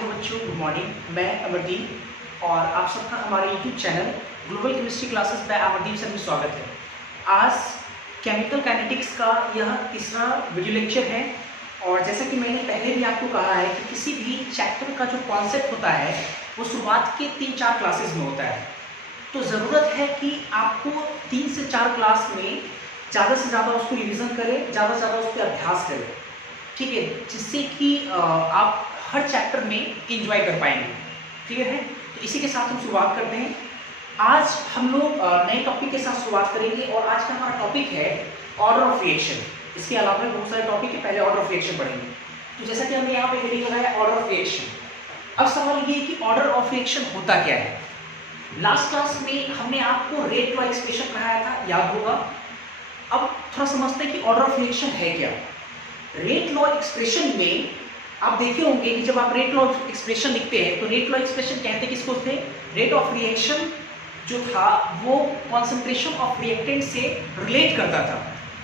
Hello बच्चों, good morning. मैं अमरदीप और आप सबका हमारे YouTube channel global chemistry classes bye Amardeep sir में स्वागत है। आज केमिकल काइनेटिक्स का यह तीसरा वीडियो लेक्चर है और जैसा कि मैंने पहले भी आपको कहा है कि किसी भी चैप्टर का जो कॉन्सेप्ट होता है वो शुरुआत के 3-4 क्लासेस में होता है। तो ज़रूरत है कि आपको 3 से 4 क्लास में ज़्यादा से ज़्यादा उसको रिविज़न करें, ज़्यादा से ज़्यादा उस पर अभ्यास करें, ठीक है, जिससे कि आप हर चैप्टर में एंजॉय कर पाएंगे। क्लियर है? तो इसी के साथ हम शुरुआत करते हैं। आज हम लोग नए टॉपिक के साथ शुरुआत करेंगे और आज का हमारा टॉपिक है ऑर्डर ऑफ रिएक्शन। इसके अलावा भी बहुत सारे टॉपिक है, पहले ऑर्डर ऑफ रिएक्शन पढ़ेंगे। तो जैसा कि हमने यहाँ पे हेडिंग लगाया ऑर्डर ऑफ रिएक्शन। अब सवाल ये है कि ऑर्डर ऑफ रिएक्शन होता क्या है। लास्ट क्लास में हमने आपको रेट लॉ एक्सप्रेशन पढ़ाया था, याद होगा। अब थोड़ा समझते हैं कि ऑर्डर ऑफ रिएक्शन है क्या। रेट लॉ एक्सप्रेशन में आप देखे होंगे कि जब आप रेट लॉ एक्सप्रेशन लिखते हैं तो रेट लॉ एक्सप्रेशन कहते किसको थे। रेट ऑफ रिएक्शन जो था वो कॉन्सेंट्रेशन ऑफ रिएक्टेंट से रिलेट करता था,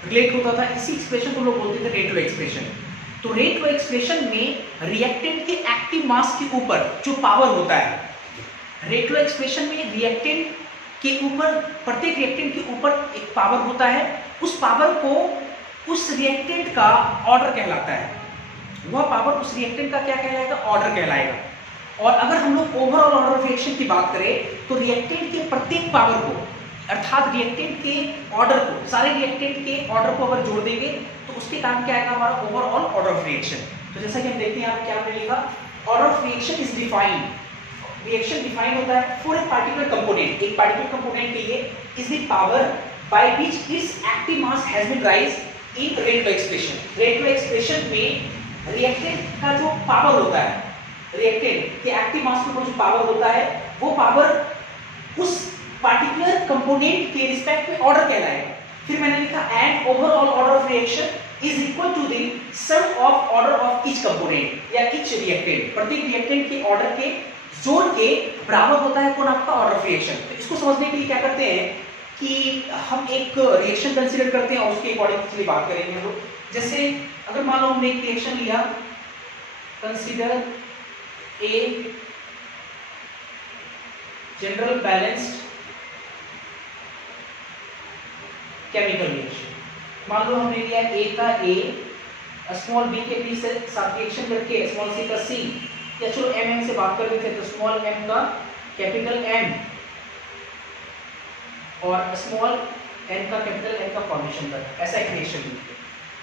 रिलेट होता था। इसी एक्सप्रेशन को लोग बोलते थे रेट लॉ एक्सप्रेशन। तो रेट लॉ एक्सप्रेशन में रिएक्टेंट के एक्टिव मास के ऊपर जो पावर होता है, रेट लॉ एक्सप्रेशन में रिएक्टेंट के ऊपर, प्रत्येक रिएक्टेंट के ऊपर एक पावर होता है। उस पावर को उस रिएक्टेंट का ऑर्डर कहलाता है। वह पावर उस रिएक्टेंट का क्या कहलाएगा, ऑर्डर कहलाएगा। और अगर हम लोग ओवरऑल ऑर्डर ऑफ रिएक्शन की बात करें तो रिएक्टेंट के प्रत्येक पावर को, अर्थात रिएक्टेंट के ऑर्डर को, सारे रिएक्टेंट के ऑर्डर को अगर जोड़ देंगे तो उसके कारण क्या आएगा, हमारा ओवरऑल ऑर्डर ऑफ रिएक्शन। तो जैसा कि हम देखते हैं यहाँ पे क्या मिलेगा, order of reaction is defined. Reaction define होता है फॉर ए पार्टिकुलर कंपोनेंट, एक पार्टिकुलर कंपोनेंट के लिए is the power by which its active mass has been raise in rate law expression. Rate law expression में reactant का जो power होता है, रिएक्टेंट के एक्टिव मास के ऊपर जो पावर होता है, वो पावर उस पार्टिकुलर कंपोनेंट के रिस्पेक्ट में ऑर्डर कहलाएगा। फिर मैंने लिखा and overall order of reaction is equal to the sum of order of each component या ईच रिएक्टेंट। प्रत्येक रिएक्टेंट के ऑर्डर के जोड़ के बराबर होता है कौन, आपका ऑर्डर ऑफ रिएक्शन। तो इसको समझने के लिए क्या करते हैं कि हम एक रिएक्शन कंसीडर करते हैं और उसके अकॉर्डिंग के लिए बात करेंगे हम लोग। जैसे अगर मान लो हमने एक रिएक्शन लिया, consider a general balanced chemical reaction. मान लो हमने लिया ए का ए, स्मॉल बी के बी से साथ रिएक्शन करके स्मॉल सी का सी, या चलो एम से बात कर लेते हैं तो स्मॉल एम का कैपिटल एम और स्मॉल एन का कैपिटल एन का फॉर्मेशन तक, ऐसा एक रिएक्शन लिया।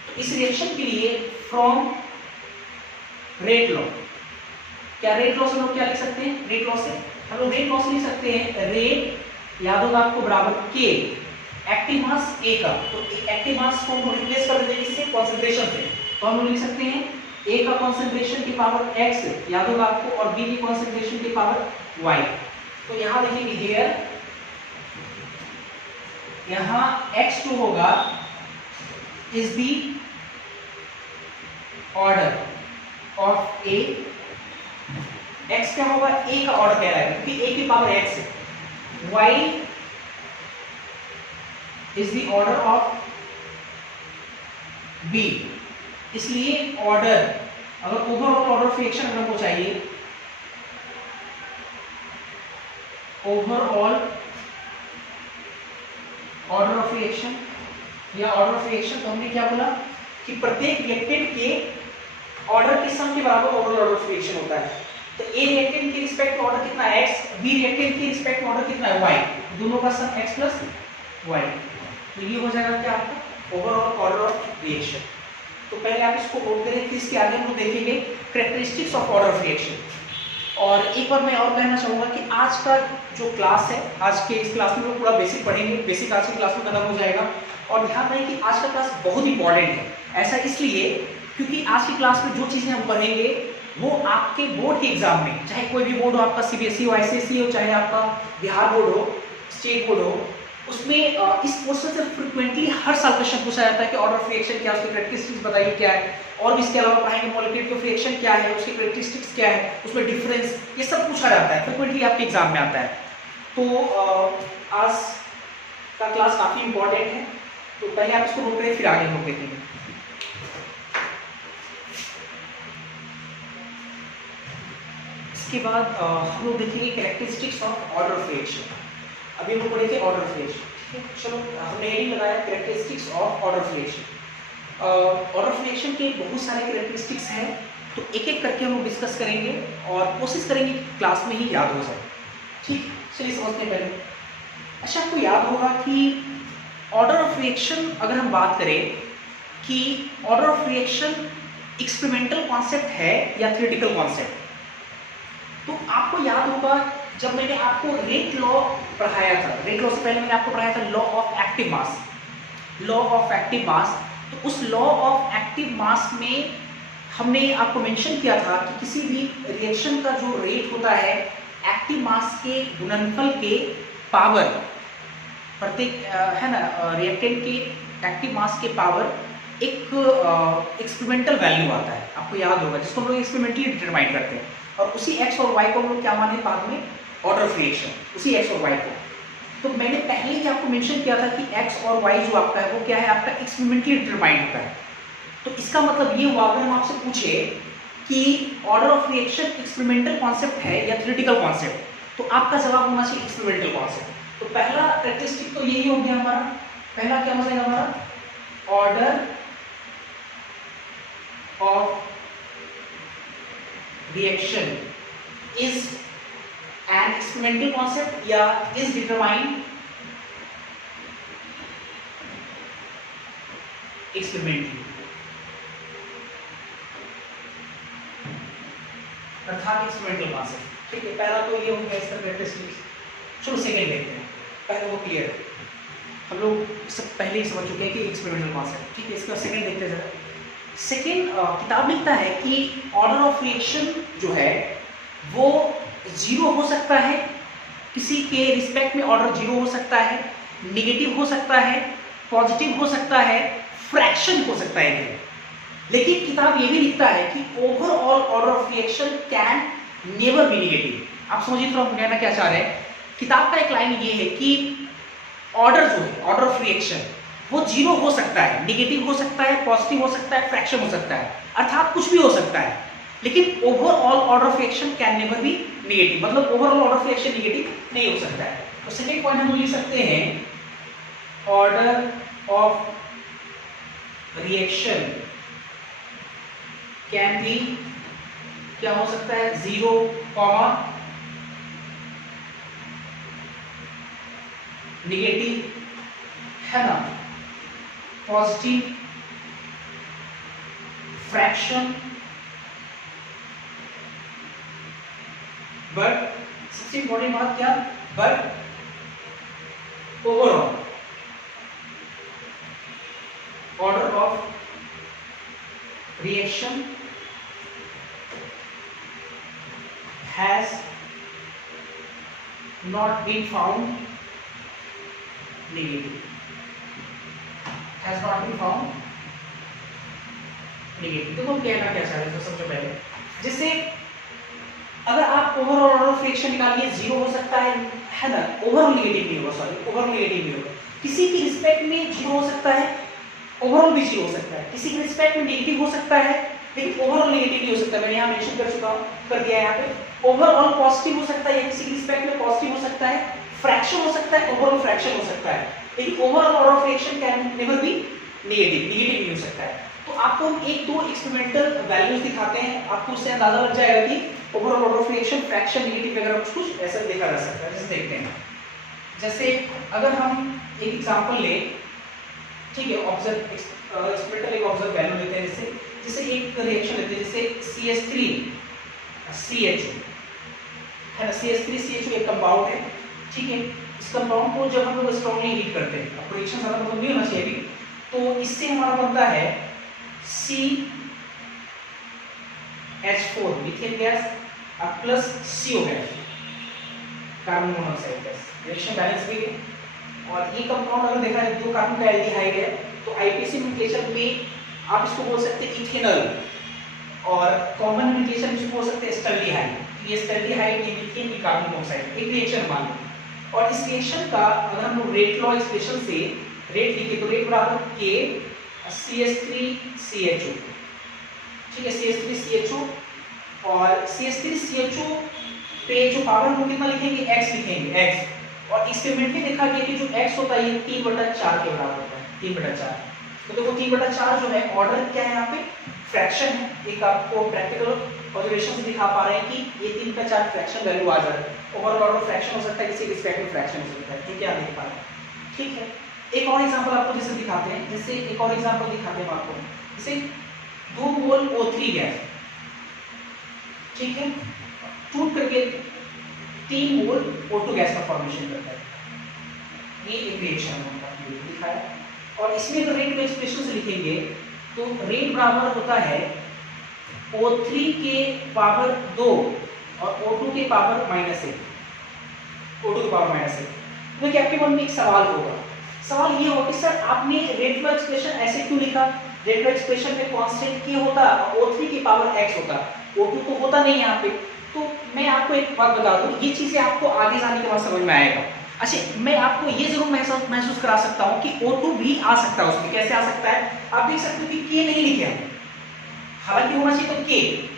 तो इस रिएक्शन के लिए फ्रॉम रेट लॉ, क्या रेट लॉ से हम लोग क्या लिख सकते हैं, रेट लॉ से हम लोग रेट लॉ से लिख सकते हैं रेट, याद होगा आपको, बराबर के एक्टिव मास ए का। तो एक्टिव मास को हम रिप्लेस कर देंगे इससे, कॉन्सेंट्रेशन से। तो हम लोग लिख सकते हैं ए का कॉन्सेंट्रेशन की पावर एक्स, याद होगा आपको, और बी की कॉन्सेंट्रेशन की पावर वाई। तो यहां देखेंगे हियर, यहां x2 होगा is the order of A. x क्या होगा, a का ऑर्डर कहलाएगा क्योंकि a की पावर x है। y is the order of b। इसलिए ऑर्डर, अगर ओवरऑल ऑर्डर ऑफ रिएक्शन अगर हमको चाहिए, ओवरऑल ऑर्डर ऑफ रिएक्शन या ऑर्डर ऑफ रिएक्शन, तो हमने क्या बोला कि प्रत्येक रिएक्टेंट के ऑर्डर के सम के बराबर ओवरऑल ऑर्डर ऑफ रिएक्शन होता है। तो ए रिएक्टेंट के रिस्पेक्ट में ऑर्डर कितना है x, बी रिएक्टेंट के रिस्पेक्ट में ऑर्डर कितना है y, दोनों का सम x प्लस y। तो ये हो जाएगा क्या आपका ओवरऑल ऑर्डर ऑफ रिएक्शन। तो पहले आप इसको नोट करें, फिर इसके आगे हम लोग देखेंगे characteristics of order of reaction. और एक बार मैं और कहना चाहूँगा कि आज का जो क्लास है, आज के इस क्लास में लोग पूरा बेसिक पढ़ेंगे, बेसिक आज की क्लास में खत्म हो जाएगा। और ध्यान रहे कि आज का क्लास बहुत इंपॉर्टेंट है। ऐसा इसलिए क्योंकि आज की क्लास में जो चीज़ें हम पढ़ेंगे वो आपके बोर्ड के एग्जाम में, चाहे कोई भी बोर्ड हो, आपका सीबीएसई हो, आईसीएसई हो, चाहे आपका बिहार बोर्ड हो, स्टेट बोर्ड हो, उसमें इस पोर्शन से फ्रिक्वेंटली हर साल क्वेश्चन पूछा जाता है कि ऑर्डर ऑफ रिएक्शन क्या है, उसकी कैरेक्टरिस्टिक्स बताइए क्या है, और भी इसके अलावा पढ़ाएंगे मॉलिक्यूलर ऑफ रिएक्शन क्या है, उसकी कैरेक्टरिस्टिक्स क्या है, उसमें डिफरेंस, ये सब पूछा जाता है, फ्रिक्वेंटली आपके एग्जाम में आता है। तो आज का क्लास काफ़ी इंपॉर्टेंट है, तो पहले आप इसको नोट करें, फिर आगे हम देखेंगे। इसके बाद हम लोग देखेंगे characteristics of order of reaction. अभी हम लोग पढ़े थे ऑर्डर ऑफ रिएक्शन, ठीक है। चलो हमने हेडिंग लगाया characteristics of order of reaction. Order of reaction के बहुत सारे कैरेक्टरिस्टिक्स हैं, तो एक एक करके हम लोग डिस्कस करेंगे और कोशिश करेंगे कि क्लास में ही याद हो जाए, ठीक। चलिए समझते हैं पहले। अच्छा, आपको याद होगा कि ऑर्डर ऑफ रिएक्शन अगर हम बात करें कि order of reaction experimental concept है या थ्योरेटिकल कॉन्सेप्ट, तो आपको याद होगा जब मैंने आपको रेट लॉ पढ़ाया था, रेट लॉ से पहले मैंने आपको पढ़ाया था law of active mass, law of active mass. तो उस लॉ ऑफ एक्टिव मास में हमने आपको मेंशन किया था कि किसी भी रिएक्शन का जो रेट होता है एक्टिव मास के गुणनफल के पावर, प्रत्येक है ना रिएक्टेंट के एक्टिव मास के पावर एक एक्सपेरिमेंटल वैल्यू आता है, आपको याद होगा, जिसको हम लोग एक्सपेरिमेंटली डिटरमाइन करते हैं। और उसी एक्स और वाई को हम लोग क्या माने बाद में, ऑर्डर ऑफ रिएक्शन, उसी एक्स और वाई को। तो मैंने पहले ही आपको मेंशन किया था कि एक्स और वाई जो आपका है वो क्या है, आपका एक्सपेरिमेंटली डिटरमाइन होता है। तो इसका मतलब ये हुआ, अगर हम आपसे पूछे कि order of reaction experimental concept है या थ्योरेटिकल कॉन्सेप्ट, तो आपका जवाब होना चाहिए एक्सपेरिमेंटल कॉन्सेप्ट। तो पहला कैरेक्टरिस्टिक तो यही हो गया हमारा, पहला क्या हो जाएगा हमारा, order of reaction is an experimental concept या is determined experimentally, अर्थात एक्सपेरिमेंटल कॉन्सेप्ट, ठीक है। पहला तो ये हो गया इसका कैरेक्टरिस्टिक्स। चलो सेकंड देखते हैं, पहले वो क्लियर है, हम लोग सब पहले ही समझ चुके हैं कि एक्सपेरिमेंटल कॉन्सेप्ट, ठीक है। इसका सेकंड देखते हैं जरा। सेकेंड किताब लिखता है कि ऑर्डर ऑफ रिएक्शन जो है वो जीरो हो सकता है, किसी के रिस्पेक्ट में ऑर्डर जीरो हो सकता है, नेगेटिव हो सकता है, पॉजिटिव हो सकता है, फ्रैक्शन हो सकता है। लेकिन किताब ये भी लिखता है कि overall order of reaction can never be negative. आप समझिए थोड़ा हम कहना क्या चाह रहे हैं। किताब का एक लाइन ये है कि ऑर्डर जो है, ऑर्डर ऑफ रिएक्शन वो जीरो हो सकता है, नेगेटिव हो सकता है, पॉजिटिव हो सकता है, फ्रैक्शन हो सकता है, अर्थात कुछ भी हो सकता है, लेकिन overall order of reaction can never be negative, मतलब overall order of reaction negative नहीं हो सकता है। तो सेकंड पॉइंट हम लिख सकते हैं order of reaction can be, क्या हो सकता है, 0, नेगेटिव, है ना, पॉजिटिव, फ्रैक्शन, बट सबसे इंपॉर्टेंट बात क्या, but overall order of reaction has not been found negative, has not been found negative। देखो कहना क्या चाह रहे हैं, तो सबसे पहले जैसे अगर आप ओवरऑल ऑर्डर ऑफ रिएक्शन निकालिए, 0 हो सकता है ना, ओवरऑल नेगेटिव नहीं होगा, सॉरी ओवरऑल नेगेटिव नहीं होगा, किसी की रिस्पेक्ट में 0 हो सकता है, ओवरऑल भी 0 हो सकता है, किसी की रिस्पेक्ट में नेगेटिव हो सकता है, लेकिन ओवरऑल नेगेटिव नहीं हो सकता। मैंने यहाँ मेंशन कर दिया है, यहाँ पे ओवरऑल पॉजिटिव हो सकता है या किसी की रिस्पेक्ट में पॉजिटिव हो सकता है, फ्रैक्शन हो सकता है, ओवरऑल फ्रैक्शन हो सकता है, लेकिन overall order of reaction can never be negative, negative नहीं हो सकता है। तो आपको हम एक दो एक्सपेरिमेंटल वैल्यूज दिखाते हैं, आपको उससे अंदाजा लग जाएगा कि overall order of reaction, fraction, negative वगैरह कुछ ऐसा देखा जा सकता है। जैसे देखते हैं, जैसे अगर हम एक एग्जांपल लें, ठीक है, ऑब्जर्व एक्सपेरिमेंटल एक ऑब्जर्व वैल्यू लेते हैं, जैसे एक रिएक्शन लेते हैं, जैसे CH3CHO है ना, CH3CHO एक कंपाउंड है, ठीक है। इस कंपाउंड को जब हम लोग स्ट्रांगली हीट करते हैं, अब रिएक्शन ज्यादा मतलब नहीं होना चाहिए अभी, तो इससे हमारा बनता है CH4 मीथेन गैस और plus CO gas, carbon monoxide gas, reaction balance भी है। और ये कंपाउंड अगर देखा जाए 2 कार्बन का एल्डिहाइड है, तो आईपीसी नोटेशन में आप इसको बोल सकते हैं इथेनॉल, और कॉमन नोटेशन इसको बोल सकते हैं एस्टल्डिहाइड। ये एस्टल्डिहाइड, ये मीथेन, ये कार्बन मोनोऑक्साइड, एक रिएक्शन मान लो। और इस रिएक्शन का अगर हम लोग रेट लॉ एक्सप्रेशन से रेट लिखे, तो रेट बराबर K CH3CHO, ठीक है, CH3CHO, और CH3CHO तो ये जो पावर हम कितना लिखेंगे, x लिखेंगे, x। और एक्सपेरिमेंटली देखा गया कि जो x होता है ये 3/4 के बराबर होता है, 3/4। तो देखो 3/4 जो है ऑर्डर क्या है यहाँ पे, फ्रैक्शन है। एक आपको प्रैक्टिकल ऑब्जर्वेशन से दिखा पा रहे हैं कि ये 3/4 फ्रैक्शन वैल्यू आ जा रहा है। ओवरऑल ऑर्डर फ्रैक्शन हो सकता है, किसी रिस्पेक्ट में फ्रैक्शन हो सकता है, ठीक है, आप देख पा रहे हैं, ठीक है। एक और एग्जांपल आपको जैसे दिखाते हैं, जैसे एक और एग्जांपल दिखाते हैं आपको, जैसे 2 मोल O3 गैस, ठीक है, टूट करके 3 मोल O2 गैस का फॉर्मेशन करता है। ये एक रिएक्शन हमने दिखाया। और इसमें अगर रेट में एक्सप्रेशन से लिखेंगे तो रेट बराबर होता है O3 के पावर 2 और O2 के पावर -1, O2 के पावर -1। देखिए आपके मन में एक सवाल होगा, सवाल ये होगा कि सर आपने रेट लो एक्सप्रेशन ऐसे क्यों लिखा, रेट लो एक्सप्रेशन में कांस्टेंट K होता और O3 की पावर x होता, O2 तो होता नहीं यहाँ पे। तो मैं आपको एक बात बता दूं, ये चीजें आपको आगे जाने के बाद समझ में आएगा। अच्छा, मैं आपको ये जरूर महसूस करा सकता हूँ कि O2 भी आ सकता है उसमें। कैसे आ सकता है, आप देख सकते हो कि K नहीं लिखे हम, हालांकि होना चाहिए तो K।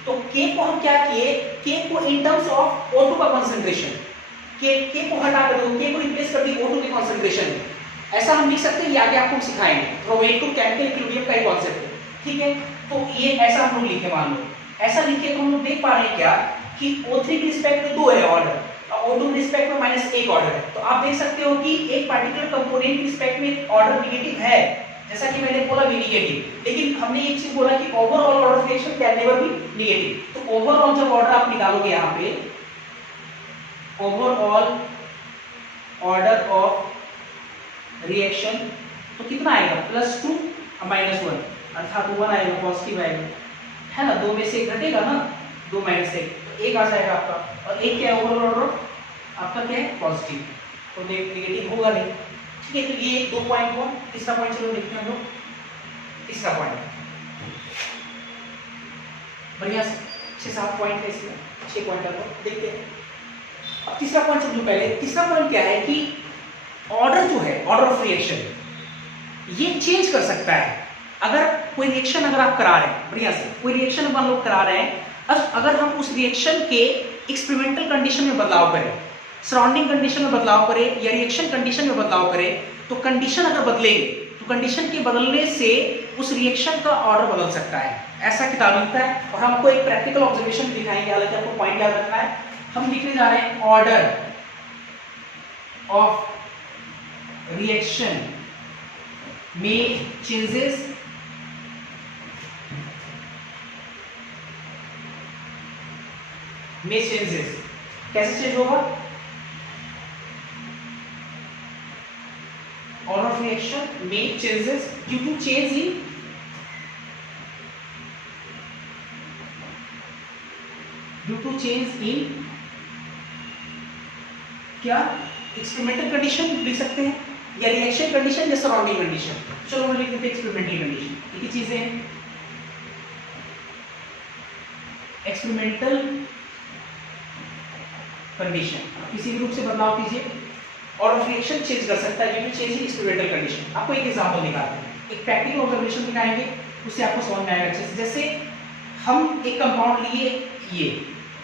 तो K को हम क्या किए, K को इन टर्म्स ऑफ O2 का कंसंट्रेशन, K को हटा कर दो, K को रिप्लेस कर दी O2 के कंसंट्रेशन में। ऐसा हम लिख सकते हैं, ये आगे आपको सिखाएंगे, प्रोवेट टू केमिकल इक्विलिब्रियम का ही कॉन्सेप्ट है, ठीक है। तो ये ऐसा हम लोग लिखे, मान लो ऐसा लिखे तो हम लोग देख पा रहे हैं क्या कि O3 के रिस्पेक्ट में 2 है ऑर्डर और O2 के रिस्पेक्ट में -1 ऑर्डर है। तो आप देख सकते हो कि एक पर्टिकुलर कंपोनेंट के रिस्पेक्ट में ऑर्डर नेगेटिव है, जैसा कि मैंने बोला भी नेगेटिव, लेकिन हमने एक चीज बोला कि overall order reaction can never be negative. तो ओवरऑल जब ऑर्डर आप निकालोगे यहाँ पे, ओवरऑल ऑर्डर ऑफ रिएक्शन तो कितना आएगा, +2 और -1, अर्थात 1 आएगा, पॉजिटिव आएगा, है ना। 2 में से 1 घटेगा ना, 2 - 1 तो 1 आ जाएगा आपका। और 1 क्या है, ओवरऑल ऑर्डर आपका क्या है, पॉजिटिव, तो नेगेटिव होगा नहीं, ठीक है। तो ये 2 पॉइंट हुआ। तीसरा पॉइंट चलो देखते हैं हम लोग। तीसरा पॉइंट बढ़िया से 6-7 पॉइंट है इसमें, 6 पॉइंट देखते हैं। अब तीसरा पॉइंट समझो पहले। तीसरा पॉइंट क्या है कि ऑर्डर जो है, ऑर्डर ऑफ रिएक्शन, ये चेंज कर सकता है। अगर कोई रिएक्शन अगर आप करा रहे हैं, बढ़िया से कोई रिएक्शन हम लोग करा रहे हैं, अगर हम उस रिएक्शन के एक्सपेरिमेंटल कंडीशन में बदलाव करें, सराउंडिंग कंडीशन में बदलाव करें या रिएक्शन कंडीशन में बदलाव करें, तो कंडीशन अगर बदलेंगे तो कंडीशन के बदलने से उस रिएक्शन का ऑर्डर बदल सकता है, ऐसा किताब लिखता है। और हम आपको एक प्रैक्टिकल ऑब्जर्वेशन दिखाएंगे, हालांकि आपको पॉइंट याद रखना है। हम लिखने जा रहे हैं ऑर्डर ऑफ रिएक्शन में चेंजेस कैसे चेंज होगा, ऑर्डर ऑफ रिएक्शन में changes due to change in क्या, एक्सपेरिमेंटल कंडीशन लिख सकते हैं या रिएक्शन कंडीशन या सराउंडिंग कंडीशन। चलो हम लिख देते हैं एक्सपेरिमेंटल कंडीशन। एक ही चीजें हैं, एक्सपेरिमेंटल कंडीशन, किसी भी रूप से बदलाव कीजिए, ऑर्डर ऑफ रिएक्शन चेंज कर सकता है due to change in experimental condition. आपको एक एग्जांपल दिखाते हैं, एक प्रैक्टिकल ऑब्जर्वेशन दिखाएंगे, उससे आपको समझ में आएगा अच्छे से। जैसे हम एक कंपाउंड लिए, ये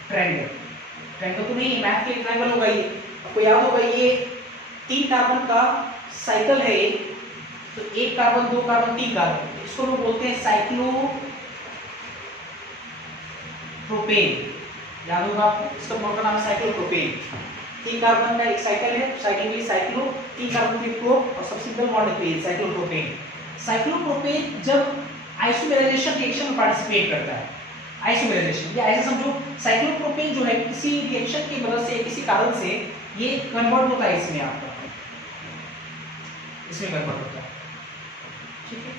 ट्रायंगल तो नहीं, मैथ के ट्रायंगल होगा ये, आपको याद होगा ये 3 कार्बन का साइकिल है ये, तो 1 कार्बन 2 कार्बन 3 कार्बन, इसको लोग बोलते हैं साइक्लोप्रोपेन, याद होगा आपको, इसका मॉडल नाम है साइक्लोप्रोपेन। 3 कार्बन का एक साइकिल है, साइकिल में साइक्लो, 3 कार्बन के प्रो और सब सिंगल बॉन्ड है साइक्लोप्रोपेन। साइक्लोप्रोपेन जब आइसोमेराइजेशन रिएक्शन में पार्टिसिपेट करता है, आइसोमेराइजेशन या ऐसे समझो, साइक्लोप्रोपेन जो है किसी रिएक्शन की मदद से, किसी कारण से ये कन्वर्ट होता है इसमें, आपका इसमें कन्वर्ट होता है, ठीक है।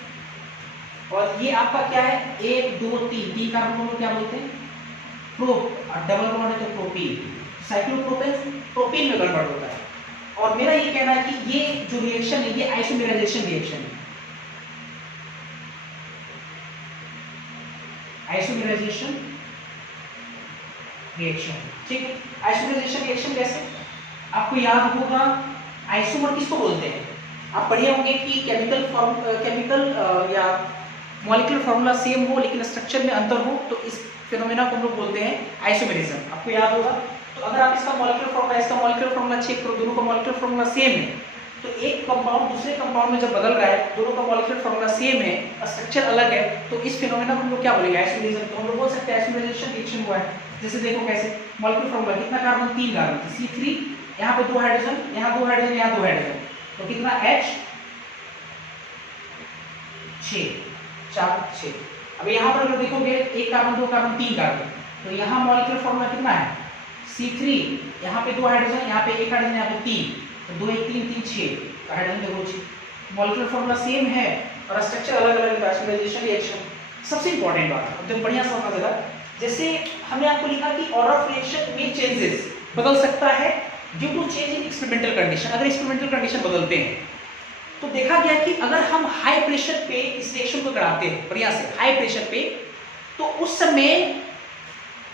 और ये आपका क्या है, 1 2 3 कार्बन को क्या बोलते हैं, प्रो, और डबल बॉन्ड है तो प्रोपीन, साइक्लोप्रोपेन प्रोपीन में कन्वर्ट होता है। और मेरा ये कहना है कि ये जो रिएक्शन है ये आइसोमेराइजेशन रिएक्शन है, आइसोमेराइजेशन रिएक्शन, ठीक है। आइसोमेराइजेशन रिएक्शन कैसे, आपको याद होगा आइसोमर किसको बोलते हैं, आप पढ़े होंगे कि केमिकल या मॉलिक्यूलर फॉर्मूला सेम हो लेकिन स्ट्रक्चर में अंतर हो, तो इस फिनोमेना को हम लोग बोलते हैं आइसोमेरिज्म, आपको याद होगा। तो अगर आप इसका मॉलिक्यूलर फॉर्मूला इसका मॉलिक्यूलर फॉर्मूला चेक करो, दोनों का मॉलिक्यूलर फॉर्मूला सेम है, तो एक कंपाउंड दूसरे कंपाउंड में जब बदल रहा है, दोनों का मॉलिक्यूलर फॉर्मूला सेम है, स्ट्रक्चर अलग है, तो इस फिनोमेना को हम लोग क्या बोलेंगे? आइसोमेरिज्म। तो हम लोग बोल सकते हैं आइसोमेराइजेशन रिएक्शन हुआ है। जैसे देखो कैसे, मॉलिक्यूलर फॉर्मूला कितना कार्बन? 3 कार्बन, C3, यहाँ पे 2 हाइड्रोजन, यहाँ 2 हाइड्रोजन, यहाँ 2 हाइड्रोजन, तो कितना H 6, 4 6। अब यहाँ पर अगर देखोगे 1 कार्बन 2 कार्बन 3 कार्बन, तो यहाँ मॉलिक्यूलर फॉर्मूला कितना है? C3, यहाँ पे 2 हाइड्रोजन, यहाँ पे 1 हाइड्रोजन, यहाँ पे 3, तो 2 1 3 3 6, हाइड्रोजन देखो 6। मॉलिक्यूलर फॉर्मूला सेम है और स्ट्रक्चर अलग अलग है, आइसोमेराइजेशन रिएक्शन। सबसे इंपॉर्टेंट बात, अब जब बढ़िया समझ देगा, जैसे हमने आपको लिखा कि ऑर्डर ऑफ रिएक्शन में चेंजेस बदल सकता है due to change in experimental condition. अगर एक्सपेरिमेंटल कंडीशन बदलते हैं तो देखा गया कि अगर हम हाई प्रेशर पे इस रिएक्शन को कराते हैं बढ़िया से हाई प्रेशर पे, तो उस समय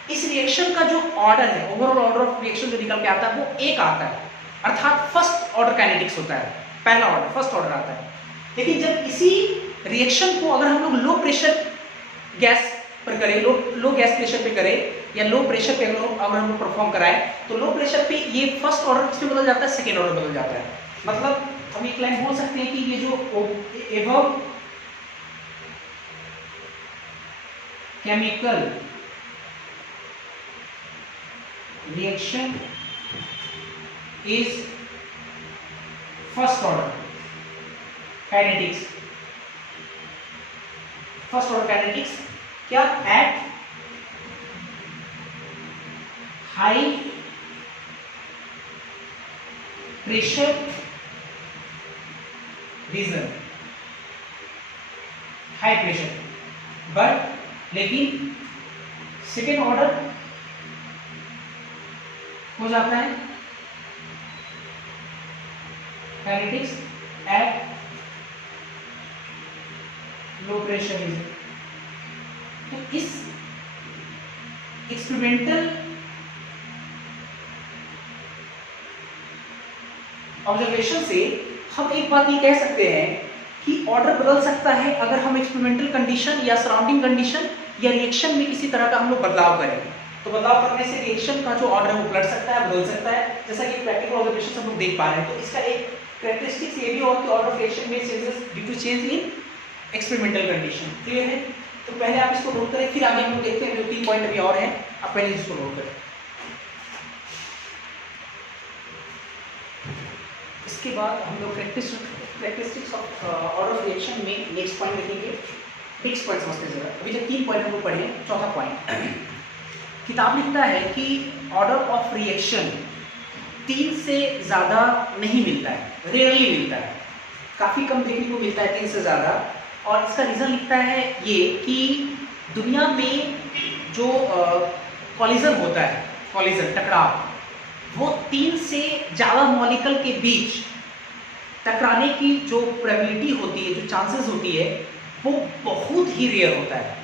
इस रिएक्शन का जो ऑर्डर है, ओवरऑल ऑर्डर ऑफ रिएक्शन जो निकल के आता है वो एक आता है, अर्थात फर्स्ट ऑर्डर काइनेटिक्स होता है, पहला ऑर्डर फर्स्ट ऑर्डर आता है। लेकिन जब इसी रिएक्शन को अगर हम लोग लो प्रेशर गैस पर करें, लो गैस प्रेशर पे करें या लो प्रेशर पे अगर हम लोग परफॉर्म कराएं, तो लो प्रेशर पे ये फर्स्ट ऑर्डर किसमें बदल जाता है? सेकेंड ऑर्डर बदल जाता है। मतलब हम एक लाइन बोल सकते हैं कि ये जो above chemical reaction is first order kinetics. First order kinetics क्या? At high pressure region, high pressure, but लेकिन सेकेंड ऑर्डर हो जाता है kinetics at low pressure region. तो इस एक्सपेरिमेंटल ऑब्जर्वेशन से हम एक बात ये कह सकते हैं कि ऑर्डर बदल सकता है अगर हम एक्सपेरिमेंटल कंडीशन या सराउंडिंग कंडीशन या रिएक्शन में किसी तरह का हम लोग बदलाव करें। तो बदलाव करने से रिएक्शन का जो ऑर्डर है वो पलट सकता है, बदल सकता है, जैसा कि प्रैक्टिकल ऑब्जर्वेशन हम लोग देख पा रहे हैं। तो इसका एक कैरेक्टरिस्टिक्स ये भी होगा कि ऑर्डर ऑफ रिएक्शन में changes due to change in experimental condition. Clear है? तो पहले आप इसको नोट करें, फिर आगे हम लोग देखते हैं, जो 3 पॉइंट अभी और हैं, आप पहले इसको नोट करें। इसके बाद हम लोग characteristics of order of reaction में नेक्स्ट पॉइंट देखेंगे। नेक्स्ट पॉइंट समझते हैं जरा। अभी जब 3 पॉइंट हम लोग पढ़े, चौथा पॉइंट, किताब लिखता है कि ऑर्डर ऑफ रिएक्शन 3 से ज़्यादा नहीं मिलता है, रेयरली मिलता है, काफ़ी कम देखने को मिलता है 3 से ज़्यादा। और इसका रीज़न लिखता है ये कि दुनिया में जो कॉलिजन होता है, कॉलिजन टकराव, वो 3 से ज़्यादा मॉलिक्यूल के बीच टकराने की जो प्रोबेबिलिटी होती है, जो चांसेस होती है, वो बहुत ही रेयर होता है।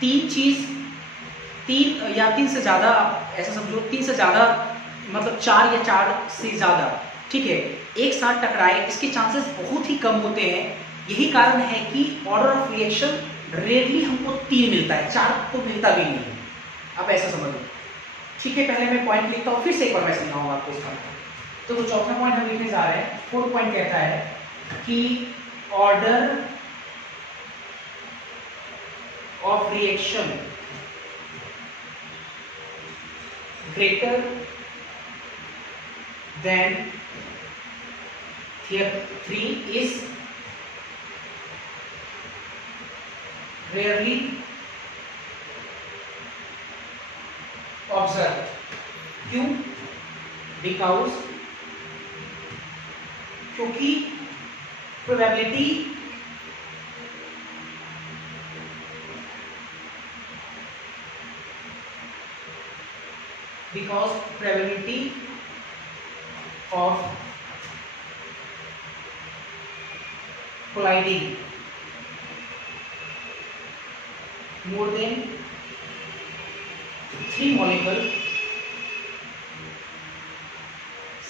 3 या 3 से ज़्यादा, ऐसा समझो 3 से ज़्यादा मतलब 4 या 4 से ज़्यादा, ठीक है, एक साथ टकराए, इसके चांसेस बहुत ही कम होते हैं। यही कारण है कि ऑर्डर ऑफ रिएक्शन रेयरली हमको 3 मिलता है, 4 तो मिलता भी नहीं है। आप ऐसा समझ लो, ठीक है। पहले मैं पॉइंट लिखता हूँ, फिर से एक बार मैं समझाऊंगा आपको इसका। तो चौथा पॉइंट हम लिखने जा रहे हैं। 4th पॉइंट कहता है कि order of reaction greater than 3 is rarely observed. क्यों? Because क्योंकि probability of colliding more than 3 molecules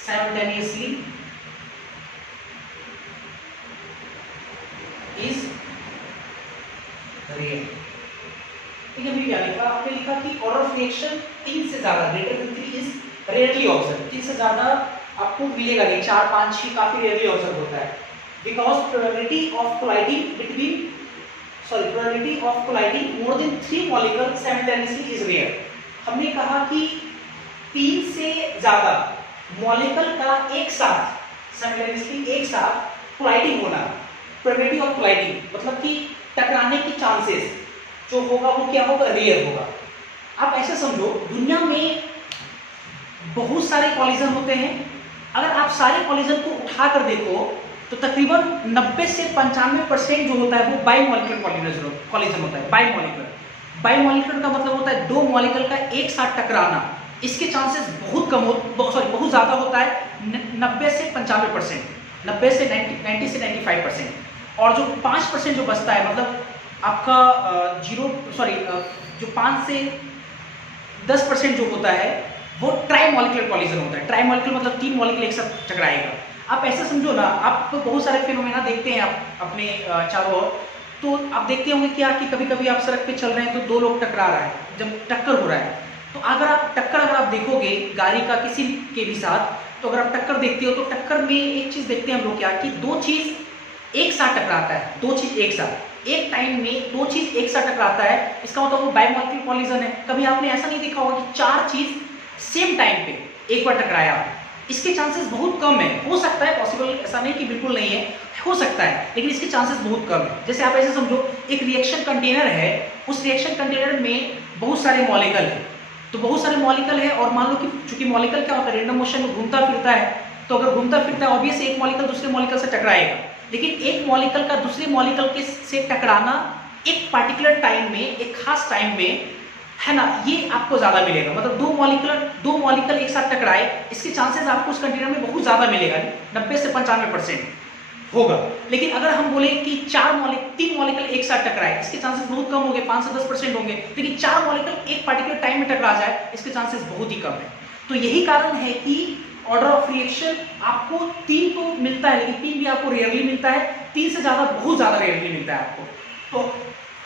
simultaneously is rare। ठीक है, अभी क्या लिखा? आपने लिखा कि ऑर्डर ऑफ रिएक्शन 3 से ज्यादा, greater than 3 is rarely observe, 3 से ज़्यादा आपको मिलेगा नहीं, 4, 5, 6 काफ़ी रेयरली ऑब्जर्व होता है। Because probability of colliding more than 3 molecule simultaneously is rare. हमने कहा कि 3 से ज़्यादा मॉलिक्यूल का एक साथ साइमल्टेनियसली एक साथ कोलाइडिंग होना, प्रोबेबिलिटी ऑफ कोलाइडिंग मतलब कि टकराने की चांसेस जो होगा वो क्या होगा, रेयर होगा। आप ऐसे समझो, दुनिया में बहुत सारे कॉलिजन होते हैं, अगर आप सारे कॉलिजन को उठाकर देखो तो तकरीबन 90 से 95% जो होता है वो बाइमॉलिक्यूलर कॉलिजन होता है। बाइमॉलिक्यूलर का मतलब होता है 2 मॉलिक्यूल का एक साथ टकराना। इसके चांसेस बहुत ज़्यादा होता है, 90 से 95%, 90 से 95%। और जो 5% जो बचता है, मतलब आपका जो 5 से 10% जो होता है वो ट्राइमॉलिक्यूलर कॉलिजन होता है। ट्राइमॉलिक्यूलर मतलब 3 मॉलिक्यूल एक साथ टकराएगा। आप ऐसा समझो ना, आप तो बहुत सारे फिनोमेना देखते हैं आप अपने चारों ओर, तो आप देखते होंगे क्या कि कभी कभी आप सड़क पे चल रहे हैं तो 2 लोग टकरा रहा है, जब टक्कर हो रहा है तो अगर आप देखोगे गाड़ी का किसी के भी साथ, तो अगर आप टक्कर देखते हो तो टक्कर में एक चीज़ देखते हैं हम लोग क्या कि 2 चीज़ एक साथ टकराता है, 2 चीज़ एक साथ, एक टाइम में 2 चीज़ एक साथ टकराता है, इसका मतलब वो बाइमॉलिक्यूलर कॉलिजन है। कभी आपने ऐसा नहीं देखा होगा कि 4 चीज़ सेम टाइम पे एक बार टकराया, इसके चांसेस बहुत कम है। हो सकता है पॉसिबल, ऐसा नहीं कि बिल्कुल नहीं है, हो सकता है, लेकिन इसके चांसेस बहुत कम है। जैसे आप ऐसे समझो, एक रिएक्शन कंटेनर है, उस रिएक्शन कंटेनर में बहुत सारे मॉलिक्यूल है, तो बहुत सारे मॉलिक्यूल है और मान लो कि चूंकि मॉलिक्यूल क्या होता है, रेंडम मोशन में घूमता फिरता है, तो अगर घूमता फिरता है ऑब्वियस एक मॉलिक्यूल दूसरे मॉलिक्यूल से टकराएगा, लेकिन एक मॉलिक्यूल का दूसरे मॉलिक्यूल के से टकराना एक पार्टिकुलर टाइम में, एक खास टाइम में, है ना, ये आपको ज्यादा मिलेगा। मतलब 2 मॉलिक्यूल एक साथ टकराए, इसके चांसेस आपको उस कंटेनर में बहुत ज्यादा मिलेगा, 90 से 95% होगा। लेकिन अगर हम बोले कि 3 मॉलिक्यूल एक साथ टकराए, इसके चांसेस बहुत कम होंगे, 5 से 10% होंगे। लेकिन 4 मॉलिक्यूल एक पार्टिकुलर टाइम में टकरा जाए, इसके चांसेस बहुत ही कम है। तो यही कारण है कि ऑर्डर ऑफ रिएक्शन आपको 3 तो मिलता है, लेकिन 3 भी आपको रेयरली मिलता है, 3 से ज्यादा बहुत ज्यादा रेयरली मिलता है आपको। तो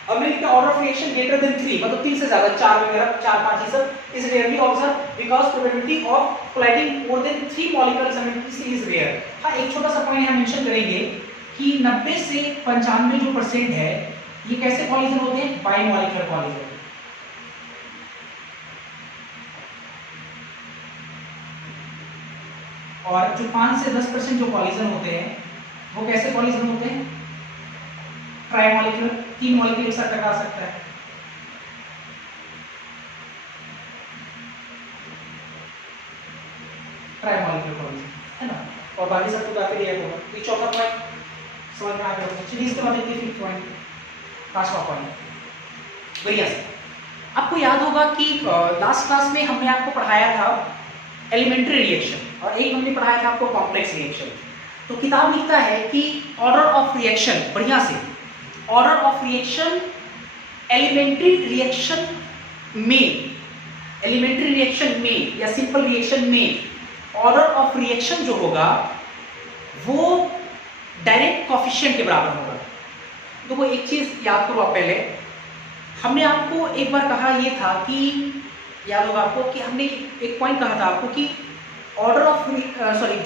हमने लिखा order of reaction greater than 3, मतलब 3 से ज्यादा, 4 वगैरह, 4, 5 ये सब is rarely observe because probability of colliding more than 3 molecules simultaneously is rare. हां, एक छोटा सा पॉइंट हम मेंशन करेंगे कि 90 से 95 जो परसेंट है, ये कैसे कॉलिजन होते हैं, बाइमॉलिक्यूलर कॉलिजन। और जो 5 से 10% जो कॉलिजन होते हैं वो कैसे कॉलिजन होते हैं, ट्राइमॉलिक्यूलर, 3 मॉलिक्यूल एक साथ टकरा सकता है। ट्राइमॉलिक्यूलर कॉलिजन, है ना, और बाकी सब तो काफी रेयर होगा। ये चौथा पॉइंट समझ में आ गया होगा। चलिए इसके बाद देखते हैं फिफ्थ पॉइंट, 5वां पॉइंट। बढ़िया से आपको याद होगा कि लास्ट क्लास में हमने आपको पढ़ाया था एलिमेंट्री रिएक्शन और एक हमने पढ़ाया था आपको कॉम्प्लेक्स रिएक्शन। तो किताब लिखता है कि ऑर्डर ऑफ रिएक्शन, बढ़िया से order of reaction elementary reaction में या सिंपल रिएक्शन में ऑर्डर ऑफ रिएक्शन जो होगा वो डायरेक्ट कोफिशिएंट के बराबर होगा। तो वो एक चीज याद करो आप, पहले हमने आपको एक बार कहा ये था कि याद होगा आपको कि हमने एक पॉइंट कहा था आपको कि ऑर्डर ऑफ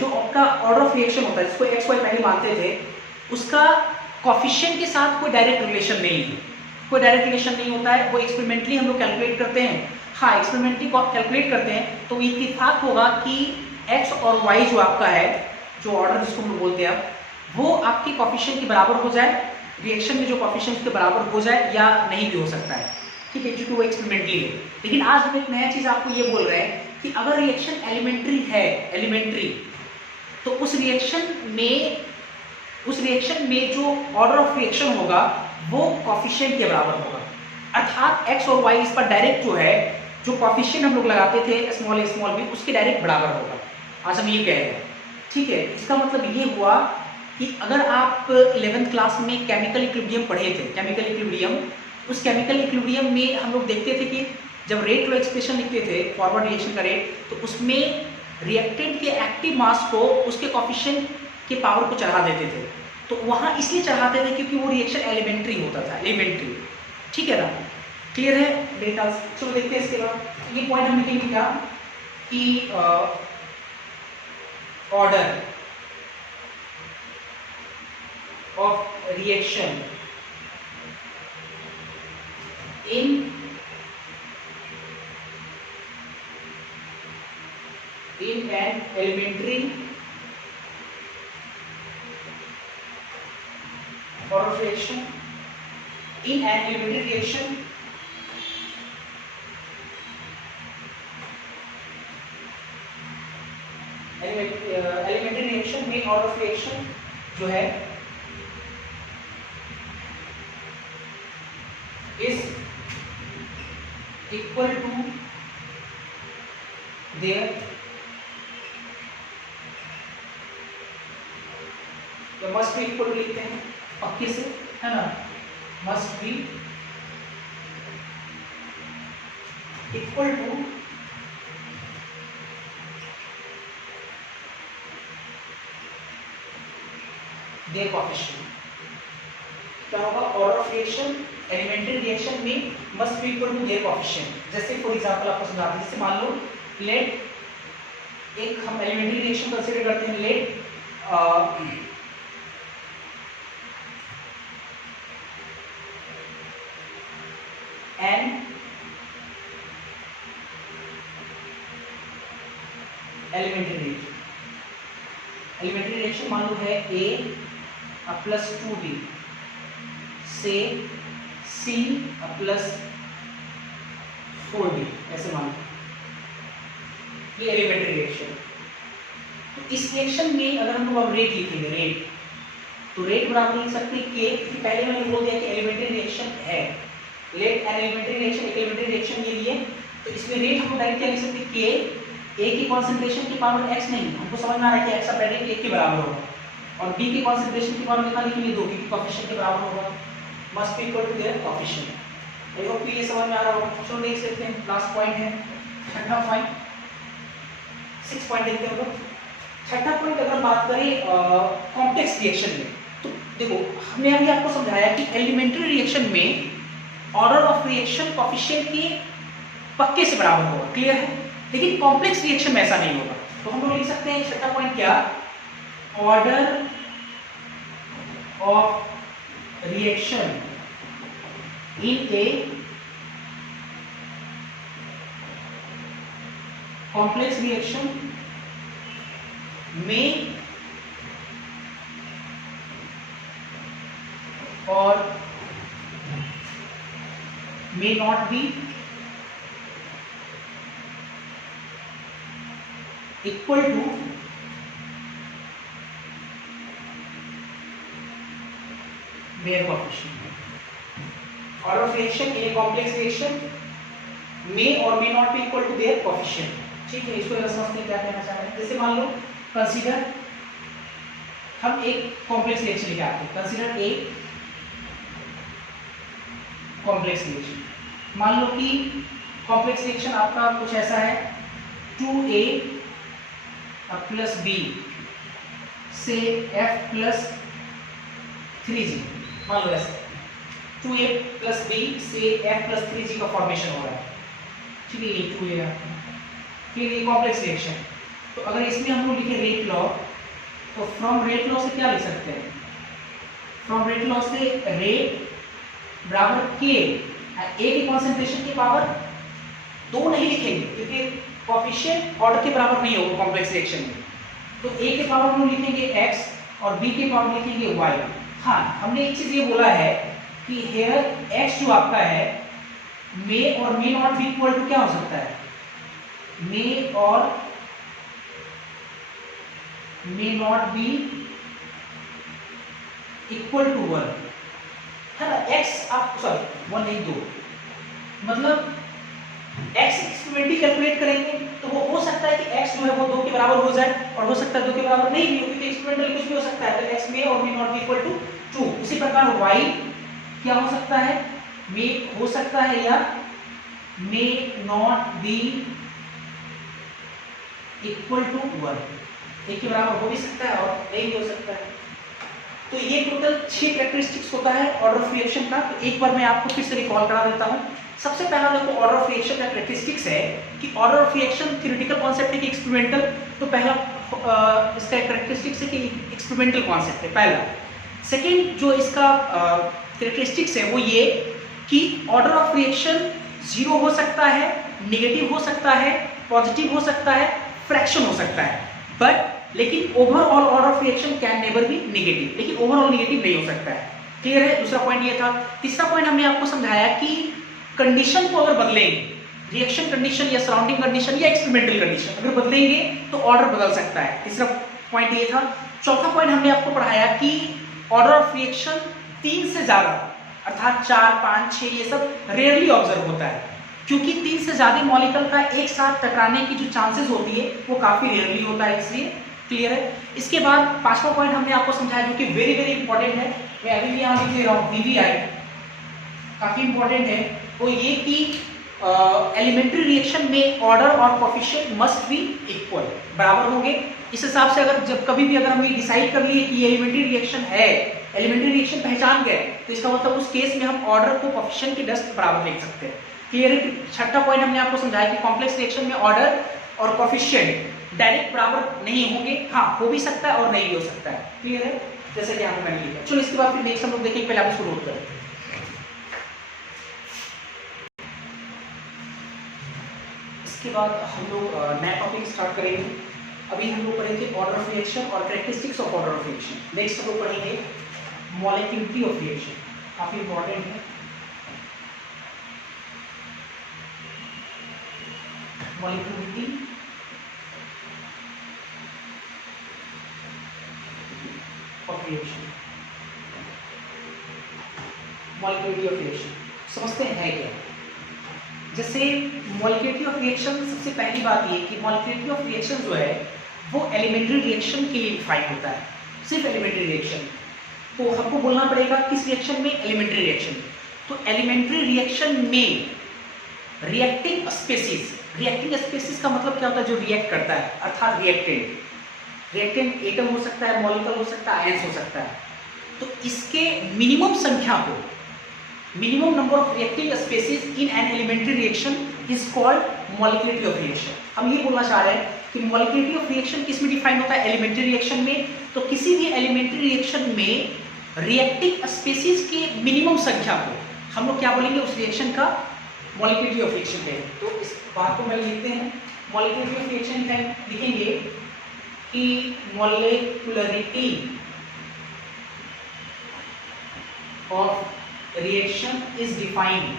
जो आपका ऑर्डर ऑफ रिएक्शन होता है जिसको एक्स वाई पहले मानते थे, उसका कोफिशिएंट के साथ कोई डायरेक्ट रिलेशन नहीं है, कोई डायरेक्ट रिलेशन नहीं होता है। वो एक्सपेरिमेंटली हम लोग कैलकुलेट करते हैं। हाँ, एक्सपेरिमेंटली कैलकुलेट करते हैं तो इत्तेफाक होगा कि एक्स और वाई जो आपका है, जो ऑर्डर जिसको हम लोग बोलते हैं, वो आपके कोफिशिएंट के बराबर हो जाए, रिएक्शन में जो कोफिशिएंट के बराबर हो जाए या नहीं भी हो सकता है, ठीक है, क्योंकि वो एक्सपेरिमेंटली है। लेकिन आज हम एक नया चीज आपको ये बोल रहे हैं कि अगर रिएक्शन एलिमेंट्री है, तो उस रिएक्शन में जो ऑर्डर ऑफ रिएक्शन होगा वो कोफिशिएंट के बराबर होगा। अर्थात एक्स और वाई इस पर डायरेक्ट जो है, जो कोफिशिएंट हम लोग लगाते थे स्मॉल बी, उसके डायरेक्ट बराबर होगा। आज हम ये कह रहे हैं, ठीक है। इसका मतलब ये हुआ कि अगर आप 11th क्लास में केमिकल इक्विलिब्रियम पढ़े थे, केमिकल इक्विलिब्रियम, उस केमिकल इक्विलिब्रियम में हम लोग देखते थे कि जब रेट लो एक्सप्रेशन लिखते थे, फॉरवर्ड रिएक्शन का रेट, तो उसमें रिएक्टेंट के एक्टिव मास को उसके कोफिशिएंट के पावर को चढ़ा देते थे। तो वहाँ इसलिए चढ़ाते थे क्योंकि वो रिएक्शन एलिमेंट्री होता था, एलिमेंट्री, ठीक है ना, क्लियर है डेटा। चलो देखते हैं इसके बाद ये पॉइंट हम लिखेंगे क्या, कि order of reaction in an elementary order of reaction, in an elementary reaction elementary reaction में order of reaction जो है is equal to their तो must be equal to लिखते हैं पक्के से, है ना, must be equal to their coefficient। क्या होगा, order of reaction elementary reaction में must be equal to their coefficient. जैसे फॉर एग्जांपल आपको समझाते हैं, जैसे मान लो लेट एक हम एलिमेंट्री रिएक्शन कंसीडर करते हैं, लेट एन एलिमेंट्री रिएक्शन मान लो है ए प्लस 2b से C प्लस 4b, ऐसे मान लो ये एलिमेंट्री रिएक्शन। तो इस रिएक्शन में अगर हम लोग अब रेट लिखेंगे, रेट, तो रेट बराबर लिख सकते हैं के, क्योंकि पहले मैंने बोल दिया कि एलिमेंट्री रिएक्शन है, लेट एन एलिमेंट्री रिएक्शन, एक एलिमेंट्री रिएक्शन ये लिए, तो इसमें रेट हम डायरेक्ट क्या लिख सकते हैं, के, ए की कॉन्सेंट्रेशन की पावर x नहीं, हमको समझ में आ रहा है कि x अपडेट 1 के बराबर होगा, और b की कॉन्सेंट्रेशन की पावर कितना लिखेंगे, 2, क्योंकि कोएफिशिएंट के बराबर होगा, must be equal to their coefficient. I hope ये समझ में आ रहा होगा। चलो देख सकते हैं, लास्ट पॉइंट है छठा पॉइंट, 6 पॉइंट देखते हैं लोग। छठा पॉइंट अगर बात करें कॉम्प्लेक्स रिएक्शन में, तो देखो हमने अभी आपको समझाया कि एलिमेंट्री रिएक्शन में ऑर्डर ऑफ रिएक्शन कोएफिशिएंट के पक्के से बराबर होगा, क्लियर है, लेकिन कॉम्प्लेक्स रिएक्शन में ऐसा नहीं होगा। तो हम लोग लिख सकते हैं छठा पॉइंट क्या, order of reaction in a complex reaction में और may not be equal to their coefficient। Order of reaction in a complex reaction may or may not be equal to their coefficient। ठीक है, इसको समझते हैं क्या कहना चाह रहे हैं। जैसे मान लो कंसीडर हम एक कॉम्प्लेक्स रिएक्शन लेके आते हैं, कंसीडर ए कॉम्प्लेक्स रिएक्शन। मान लो कि कॉम्प्लेक्स रिएक्शन आपका कुछ ऐसा है, 2a प्लस b से f प्लस 3g, मान लो ऐसे 2a प्लस b से f प्लस 3g का फॉर्मेशन हो रहा है, ठीक है, ये 2a है, फिर ये कॉम्प्लेक्स रिएक्शन। तो अगर इसमें हम लोग लिखे रेट लॉ, तो फ्रॉम रेट लॉ से क्या लिख सकते हैं, फ्रॉम रेट लॉ से रेट बराबर के, ए की कॉन्सेंट्रेशन की पावर 2 नहीं लिखेंगे क्योंकि कोएफिशिएंट ऑर्डर के बराबर नहीं होगा कॉम्प्लेक्स रिएक्शन में, तो ए के पावर हम लिखेंगे x और b के पावर लिखेंगे y। हाँ, हमने एक चीज ये बोला है कि हेयर x जो आपका है मे और may not be equal to क्या हो सकता है, मे और may not be equal to 1, है ना, x आप सॉरी 1 नहीं 2, मतलब x एक्सपेरिमेंटली कैलकुलेट करेंगे तो वो हो सकता है कि x जो है वो 2 के बराबर हो जाए, और हो सकता है 2 के बराबर नहीं भी हो, क्योंकि एक्सपेरिमेंटली कुछ भी हो सकता है, तो x मे और may not be equal to 2। उसी प्रकार y क्या हो सकता है, मे हो सकता है या may not be equal to 1, 1 के बराबर हो भी सकता है और नहीं भी हो सकता है। तो ये टोटल 6 कैरेक्टरिस्टिक्स होता है ऑर्डर ऑफ रिएक्शन का। तो एक बार मैं आपको फिर से रिकॉल करा देता हूँ। सबसे पहला देखो ऑर्डर ऑफ रिएक्शन का कैरेक्टरिस्टिक्स है कि order of reaction theoretical concept है कि एक्सपेरिमेंटल, तो पहला इसका कैरेक्टरिस्टिक्स है कि एक्सपेरिमेंटल कॉन्सेप्ट है पहला। सेकंड जो इसका कैरेक्टरिस्टिक्स है वो ये कि ऑर्डर ऑफ रिएक्शन जीरो हो सकता है, नेगेटिव हो सकता है, पॉजिटिव हो सकता है, फ्रैक्शन हो सकता है, बट लेकिन overall order of reaction can never be negative, लेकिन ओवरऑल नेगेटिव नहीं हो सकता है। क्लियर है? दूसरा पॉइंट ये था। तीसरा पॉइंट हमने आपको समझाया कि कंडीशन को अगर बदलेंगे, रिएक्शन कंडीशन या सराउंडिंग कंडीशन या एक्सपेरिमेंटल कंडीशन अगर बदलेंगे तो ऑर्डर बदल सकता है। तीसरा पॉइंट ये था। चौथा पॉइंट हमने आपको पढ़ाया कि ऑर्डर ऑफ रिएक्शन 3 से ज्यादा अर्थात 4, 5, 6 ये सब रेयरली ऑब्जर्व होता है, क्योंकि 3 से ज्यादा मॉलिक्यूल का एक साथ टकराने की जो चांसेस होती है वो काफी रेयरली होता है, इसलिए क्लियर है। इसके बाद पांचवा पॉइंट हमने आपको समझाया जो कि वेरी वेरी इंपॉर्टेंट है, मैं अभी भी यहाँ लिख ले रहा हूँ, वीवीआई काफी इंपॉर्टेंट है, वो ये कि एलिमेंट्री रिएक्शन में ऑर्डर और कोफिशिएंट मस्ट बी इक्वल, बराबर होंगे। इस हिसाब से अगर जब कभी भी अगर हम ये डिसाइड कर लिए कि ये एलिमेंट्री रिएक्शन है, एलिमेंट्री रिएक्शन पहचान गए, तो इसका मतलब उस केस में हम ऑर्डर को कोफिशिएंट के जस्ट बराबर लिख सकते हैं। क्लियर है? छठा पॉइंट हमने आपको समझाया कि कॉम्प्लेक्स रिएक्शन में ऑर्डर और कोफिशिएंट डायरेक्ट बराबर नहीं होंगे, हाँ हो भी सकता है और नहीं भी हो सकता है। क्लियर है? जैसे कि यहाँ पे मैंने लिखा। चलो इसके बाद फिर नेक्स्ट हम लोग देखेंगे, पहले आप इसको नोट करें। इसके बाद हम लोग नया टॉपिक स्टार्ट करेंगे। अभी हम लोग पढ़ेंगे ऑर्डर ऑफ रिएक्शन और characteristics of order of reaction. Next हम लोग पढ़ेंगे मॉलिक्यूलरिटी ऑफ रिएक्शन, काफी इंपॉर्टेंट है। Molecularity of reaction, molecularity of reaction समझते हैं है क्या। जैसे मॉलिक्यूलरिटी ऑफ रिएक्शन, सबसे पहली बात ये कि मॉलिक्यूलरिटी ऑफ रिएक्शन जो है वो एलिमेंट्री रिएक्शन के लिए डिफाइन होता है, सिर्फ एलिमेंट्री रिएक्शन। तो हमको बोलना पड़ेगा किस रिएक्शन में? Elementary reaction. तो एलिमेंट्री रिएक्शन में रिएक्टिंग स्पेसीज, रिएक्टिंग स्पेसीज का मतलब क्या होता है? जो रिएक्ट करता है, अर्थात रिएक्टेंट। रिएक्टेंट एटम हो सकता है, मॉलिक्यूल हो सकता है, आयंस हो सकता है। तो इसके मिनिमम संख्या को, minimum number of reacting species in an elementary reaction is called molecularity of reaction। हम ये बोलना चाह रहे हैं कि molecularity of reaction किस में डिफाइन होता है? elementary reaction में। तो किसी भी elementary reaction में reacting species की minimum संख्या को हम लोग क्या बोलेंगे? उस reaction का molecularity of reaction कहेंगे। तो इस बात को पहले लिखते हैं। molecularity of reaction लिखेंगे कि molecularity of reaction is defined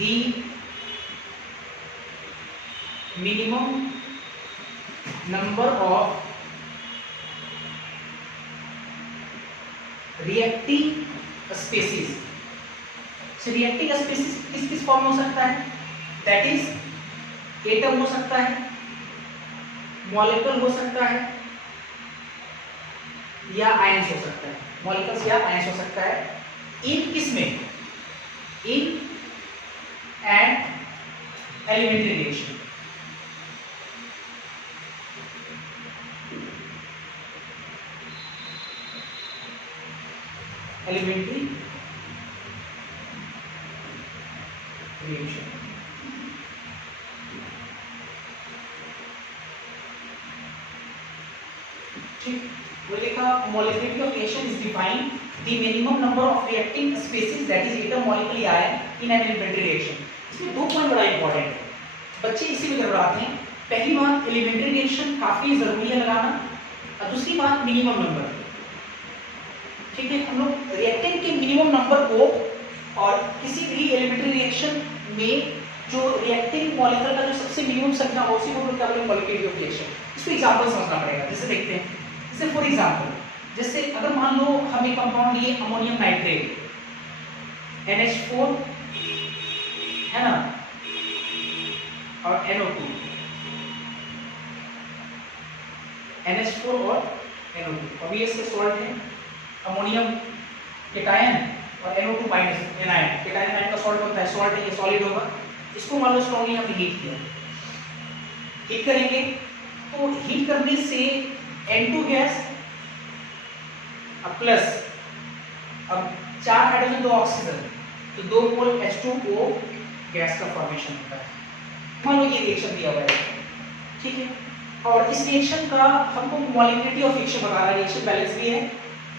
the minimum number of reacting species। so reacting species किस किस फॉर्म हो सकता है? that is एटम हो सकता है, मॉलिक्यूल हो सकता है या आयंस हो सकता है, मॉलिक्यूल्स या आयंस हो सकता है। इन किसमें? In and elementary reaction. Elementary reaction. ठीक, वो लिखा molecularity of reaction is defined the minimum number of reacting species that is atom, molecule, ion in an elementary reaction। इसमें दो पॉइंट बड़ा इंपॉर्टेंट है, बच्चे इसी में गड़बड़ाते हैं। पहली बात एलिमेंट्री रिएक्शन काफी जरूरी है लगाना, और दूसरी बात मिनिमम नंबर। ठीक है, हम लोग रिएक्टेंट के मिनिमम नंबर को और किसी भी एलिमेंट्री रिएक्शन में जो रिएक्टिंग मॉलिक्यूल का जो सबसे मिनिमम संख्या हो उसी को क्या बोलेंगे? Molecularity of reaction. इसको एग्जांपल समझना पड़ेगा। जैसे देखते हैं, जैसे फॉर एग्जांपल, जैसे अगर मान लो हमें कंपाउंड लिए अमोनियम नाइट्रेट NH4 है ना, और NO2, NH4 और NO2, अभी ये सॉल्ट है, अमोनियम केटायन और NO2 minus anion, cation ion का सॉल्ट होता है, सॉल्ट है, ये सॉलिड होगा। इसको मान लो स्ट्रॉन्गली हमने हीट किया, हीट करेंगे तो हीट करने से N2 गैस अब प्लस, अब 4 हाइड्रोजन 2 ऑक्सीजन, तो 2 मोल H2O गैस का फॉर्मेशन होता है। मान लो ये रिएक्शन दिया हुआ है, ठीक है, और इस रिएक्शन का हमको मॉलिक्यूलरिटी ऑफ रिएक्शन बताना है, रिएक्शन बैलेंस भी है,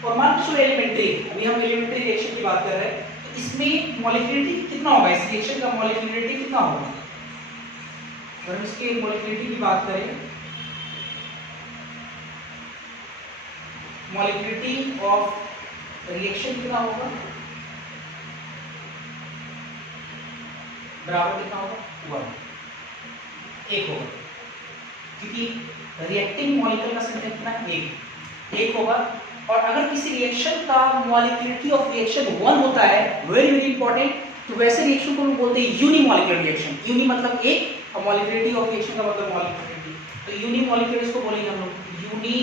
और मान लो एलिमेंट्री, अभी हम एलिमेंट्री रिएक्शन की बात कर रहे हैं, तो इसमें मॉलिक्यूलरिटी कितना होगा, इस रिएक्शन का मॉलिक्यूलरिटी कितना होगा, अगर इसके मॉलिक्यूलरिटी की बात करें, मॉलिक्यूलरिटी ऑफ रिएक्शन कितना होगा, बराबर कितना होगा, 1 होगा, क्योंकि रिएक्टिंग मॉलिक्यूल का संख्या कितना है, 1 होगा। और अगर किसी रिएक्शन का मॉलिक्यूलरिटी ऑफ रिएक्शन 1 होता है, वेरी वेरी इंपॉर्टेंट, तो वैसे रिएक्शन को लोग बोलते हैं यूनिमॉलिक्यूलर रिएक्शन। यूनि मतलब एक, और मॉलिक्यूलरिटी ऑफ रिएक्शन का मतलब मॉलिक्यूलरिटी, तो यूनिमॉलिक्यूलर इसको बोलेंगे हम लोग uni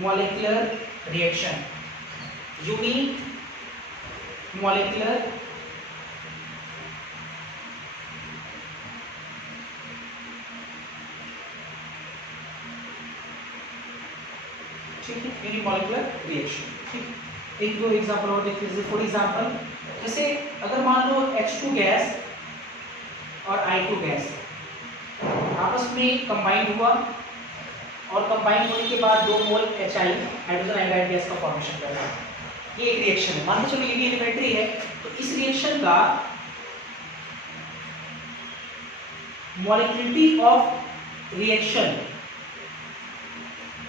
molecular reaction, unimolecular ठीक है, यूनिमॉलिक्यूलर रिएक्शन। ठीक, एक दो एग्जांपल और देख लीजिए। फॉर एग्जांपल, जैसे अगर मान लो H2 गैस और I2 गैस आपस में कंबाइन हुआ, और कंबाइन होने के बाद 2 मोल HI हाइड्रोजन आयोडाइड गैस का फॉर्मेशन कर रहा है, ये एक रिएक्शन है। मान लो चलो ये भी एलिमेंट्री है, तो इस रिएक्शन का मॉलिक्यूलरिटी ऑफ रिएक्शन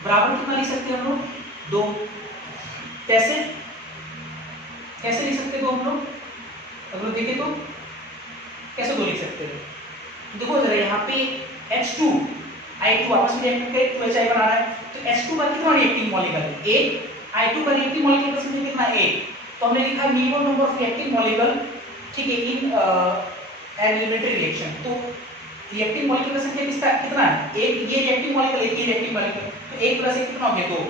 बराबर कितना लिख सकते हैं हम लोग, 2। कैसे कैसे लिख सकते हैं हम लोग, अगर देखें तो कैसे 2 लिख सकते हैं, देखो जरा यहाँ पे H2 I2 आपस में रिएक्ट करके 2HI बना रहा है, तो H2 का कितना रिएक्टिंग मॉलिक्यूल है, 1, I2 का रिएक्टिंग मॉलिक्यूल का संख्या कितना है, 1, तो हमने लिखा minimum number of reacting molecule, ठीक है, इन एन एलिमेंट्री रिएक्शन। तो रिएक्टिंग मॉलिक्यूल का संख्या कितना है, 1, ये रिएक्टिंग मॉलिक्यूल, एक ये रिएक्टिंग मॉलिक्यूल, तो 1 + 1 कितना हो गया, 2।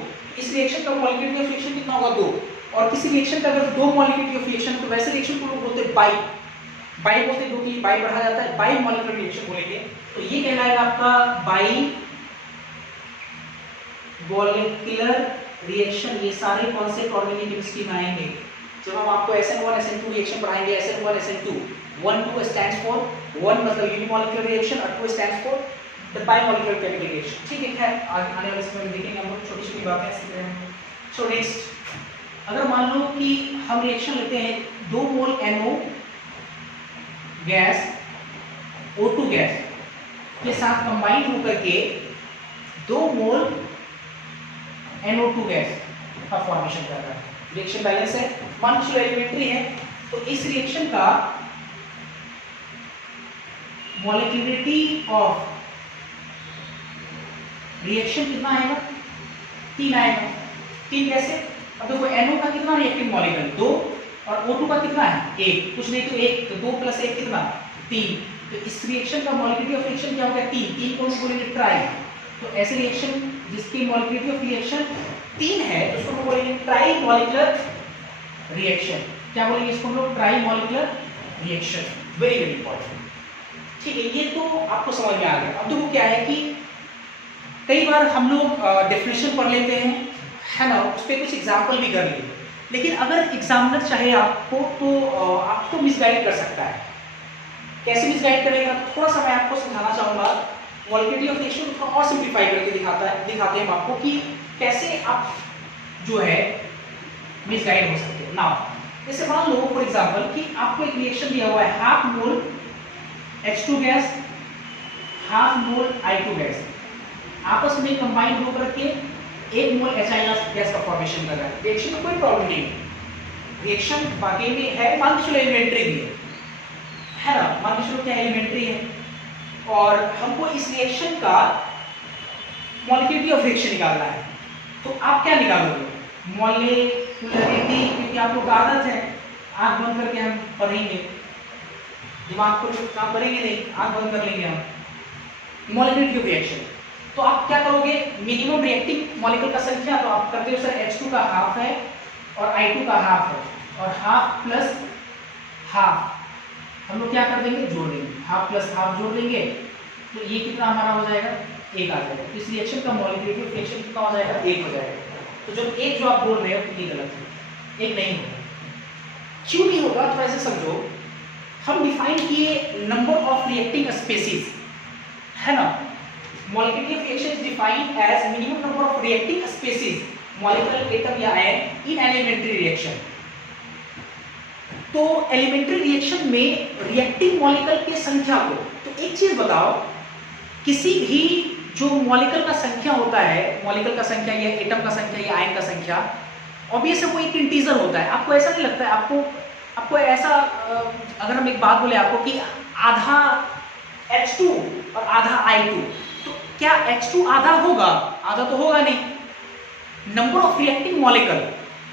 इस रिएक्शन का मॉलिक्यूलरिटी ऑफ रिएक्शन कितना होगा, 2। और किसी रिएक्शन का अगर 2 मॉलिक्यूलरिटी ऑफ रिएक्शन, तो वैसे रिएक्शन को लोग बोलते हैं बाई बोलते हैं, 2 के लिए बाई बढ़ा जाता है, बाई मॉलिक्यूलर रिएक्शन बोलेंगे। तो ये कहलाएगा आपका बाई मॉलिक्यूलर रिएक्शन। ये सारे कॉन्सेप्ट ऑर्गेनिक केमिस्ट्री में आएंगे जब हम आपको SN1 SN2 रिएक्शन पढ़ाएंगे। SN1 SN2, 1 2 स्टैंड्स फॉर 1 मतलब यूनिमॉलिक्यूलर रिएक्शन, और 2 stands for the bimolecular chemical reaction. ठीक है, खैर आने वाले समय में देखेंगे हम लोग, छोटी छोटी बातें सीख रहे हैं। सो नेक्स्ट, अगर मान लो कि हम रिएक्शन लेते हैं 2 मोल NO गैस O2 गैस के साथ कंबाइन होकर के 2 मोल NO2 गैस का फॉर्मेशन कर रहा है, रिएक्शन बैलेंस है, मान लो एलिमेंट्री है, तो इस रिएक्शन का मॉलिक्यूलरिटी ऑफ रिएक्शन कितना आएगा, 3 आएगा। 3 कैसे, अब देखो NO का कितना रिएक्टिव मॉलिक्यूल, 2, और O2 का कितना है, 1, कुछ नहीं तो 1, तो 2 + 1 कितना, 3। तो इस रिएक्शन का मॉलिक्यूलरिटी ऑफ रिएक्शन क्या होगा, 3 को हम बोलेंगे ट्राई। तो ऐसे रिएक्शन जिसकी मॉलिक्यूलरिटी ऑफ रिएक्शन 3 है, तो उसको हम बोलेंगे ट्राई मॉलिक्यूलर रिएक्शन। क्या बोलेंगे इसको हम लोग, try molecular reaction. Very very important, ठीक है, ये तो आपको समझ में आ गया। अब देखो क्या है कि कई बार हम लोग डेफिनेशन पढ़ लेते हैं, है ना, उस पर कुछ एग्जाम्पल भी कर लिए, लेकिन अगर एग्जामिनर चाहे आपको तो आपको मिसगाइड कर सकता है। कैसे मिसगाइड करेगा, थोड़ा सा मैं आपको समझाना चाहूँगा। मॉलिक्यूलरिटी ऑफ रिएक्शन को और सिंप्लीफाई करके दिखाते हैं हम आपको कि कैसे आप जो है मिसगाइड हो सकते हैं ना। जैसे मान लो फॉर एग्जांपल कि आपको एक रिएक्शन दिया हुआ है, 1/2 मोल H2 गैस, 1/2 मोल I2 गैस आपस में कंबाइन होकर के 1 मोल HI गैस का फॉर्मेशन कर रहा है। रिएक्शन में कोई प्रॉब्लम नहीं, रिएक्शन बाकी में है, मान लो एलिमेंट्री भी है ना, मान लो क्या एलिमेंट्री है, और हमको इस रिएक्शन का मॉलिक्यूलरिटी ऑफ रिएक्शन निकालना है। तो आप क्या निकालोगे, मॉलिक्यूलरिटी, क्योंकि आप लोग का आदत है आंख बंद करके हम पढ़ेंगे, दिमाग को काम करेंगे नहीं, आंख बंद कर लेंगे हम, मॉलिक्यूलरिटी ऑफ रिएक्शन। तो आप क्या करोगे, मिनिमम रिएक्टिव मॉलिक्यूल का संख्या, तो आप करते हो सर H2 का हाफ है और I2 का हाफ है, और हाफ प्लस हाफ हम लोग क्या कर देंगे, जोड़ देंगे, हाफ प्लस हाफ जोड़ देंगे, तो ये कितना हमारा हो जाएगा, 1 आ जाएगा। इस रिएक्शन का मॉलिक्यूलरिटी ऑफ रिएक्शन कितना हो जाएगा, 1 हो जाएगा। तो जब एक जो आप बोल रहे हो ये गलत है, एक नहीं होगा। क्यों नहीं होगा? तो ऐसे समझो, हम डिफाइन किए नंबर ऑफ रिएक्टिंग स्पेसीज, है ना। Molecular reaction is defined as minimum number of reacting species molecular atom या आयन इन एलिमेंट्री रिएक्शन। तो एलिमेंट्री रिएक्शन में रिएक्टिंग मॉलिक्यूल की संख्या को, तो एक चीज बताओ, किसी भी जो मॉलिक्यूल का संख्या होता है, मॉलिक्यूल का संख्या या एटम का संख्या या आयन का संख्या, ऑब्वियस है वो एक इंटीजर होता है। आपको ऐसा नहीं लगता है, आपको ऐसा अगर हम एक बात बोले आपको कि आधा H2 और आधा I2, तो क्या H2 आधा होगा? आधा तो होगा नहीं। नंबर ऑफ रिएक्टिंग मॉलिक्यूल,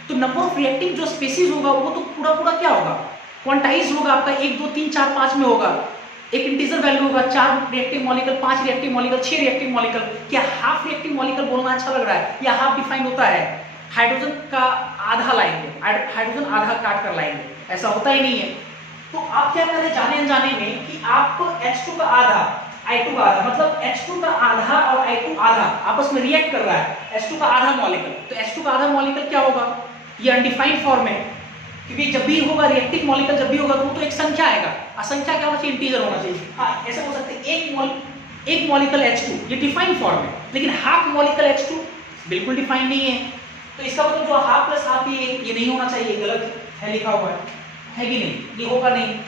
तो नंबर ऑफ रिएक्टिंग जो स्पीशीज होगा वो तो पूरा क्या होगा? क्वांटाइज होगा आपका, 1 2 3 4 5 में होगा। एक इंटीजर वैल्यू होगा, 4 reactive molecule, 5 reactive molecule, 6 reactive molecule. क्या हाफ रिएक्टिव मॉलिक्यूल बोलना अच्छा लग रहा है? या हाफ डिफाइन होता है, हाइड्रोजन का आधा लाएंगे, हाइड्रोजन आधा काट कर लाएंगे, ऐसा होता ही नहीं है। तो आप क्या करें जाने अनजाने में कि आप H2 का आधा, I2 का आधा, मतलब H2 का आधा और I2 आधा आपस में रिएक्ट कर रहा है, H2 का आधा मॉलिक्यूल। तो H2 का आधा मॉलिक्यूल क्या होगा? ये अनडिफाइंड फॉर्म है, क्योंकि जब भी होगा रिएक्टिव मॉलिक्यूल, जब भी होगा तो एक संख्या आएगा। संख्या क्या होना चाहिए? इंटीजर होना चाहिए। हाँ, ऐसे हो सकते हैं एक मॉलिक्यूल H2, ये डिफाइंड फॉर्म है, लेकिन हाफ मॉलिक्यूल H2 बिल्कुल डिफाइंड नहीं है। तो इसका मतलब जो हाफ प्लस हाफ ये नहीं होना चाहिए, गलत है लिखा हुआ है कि नहीं? ये होगा नहीं,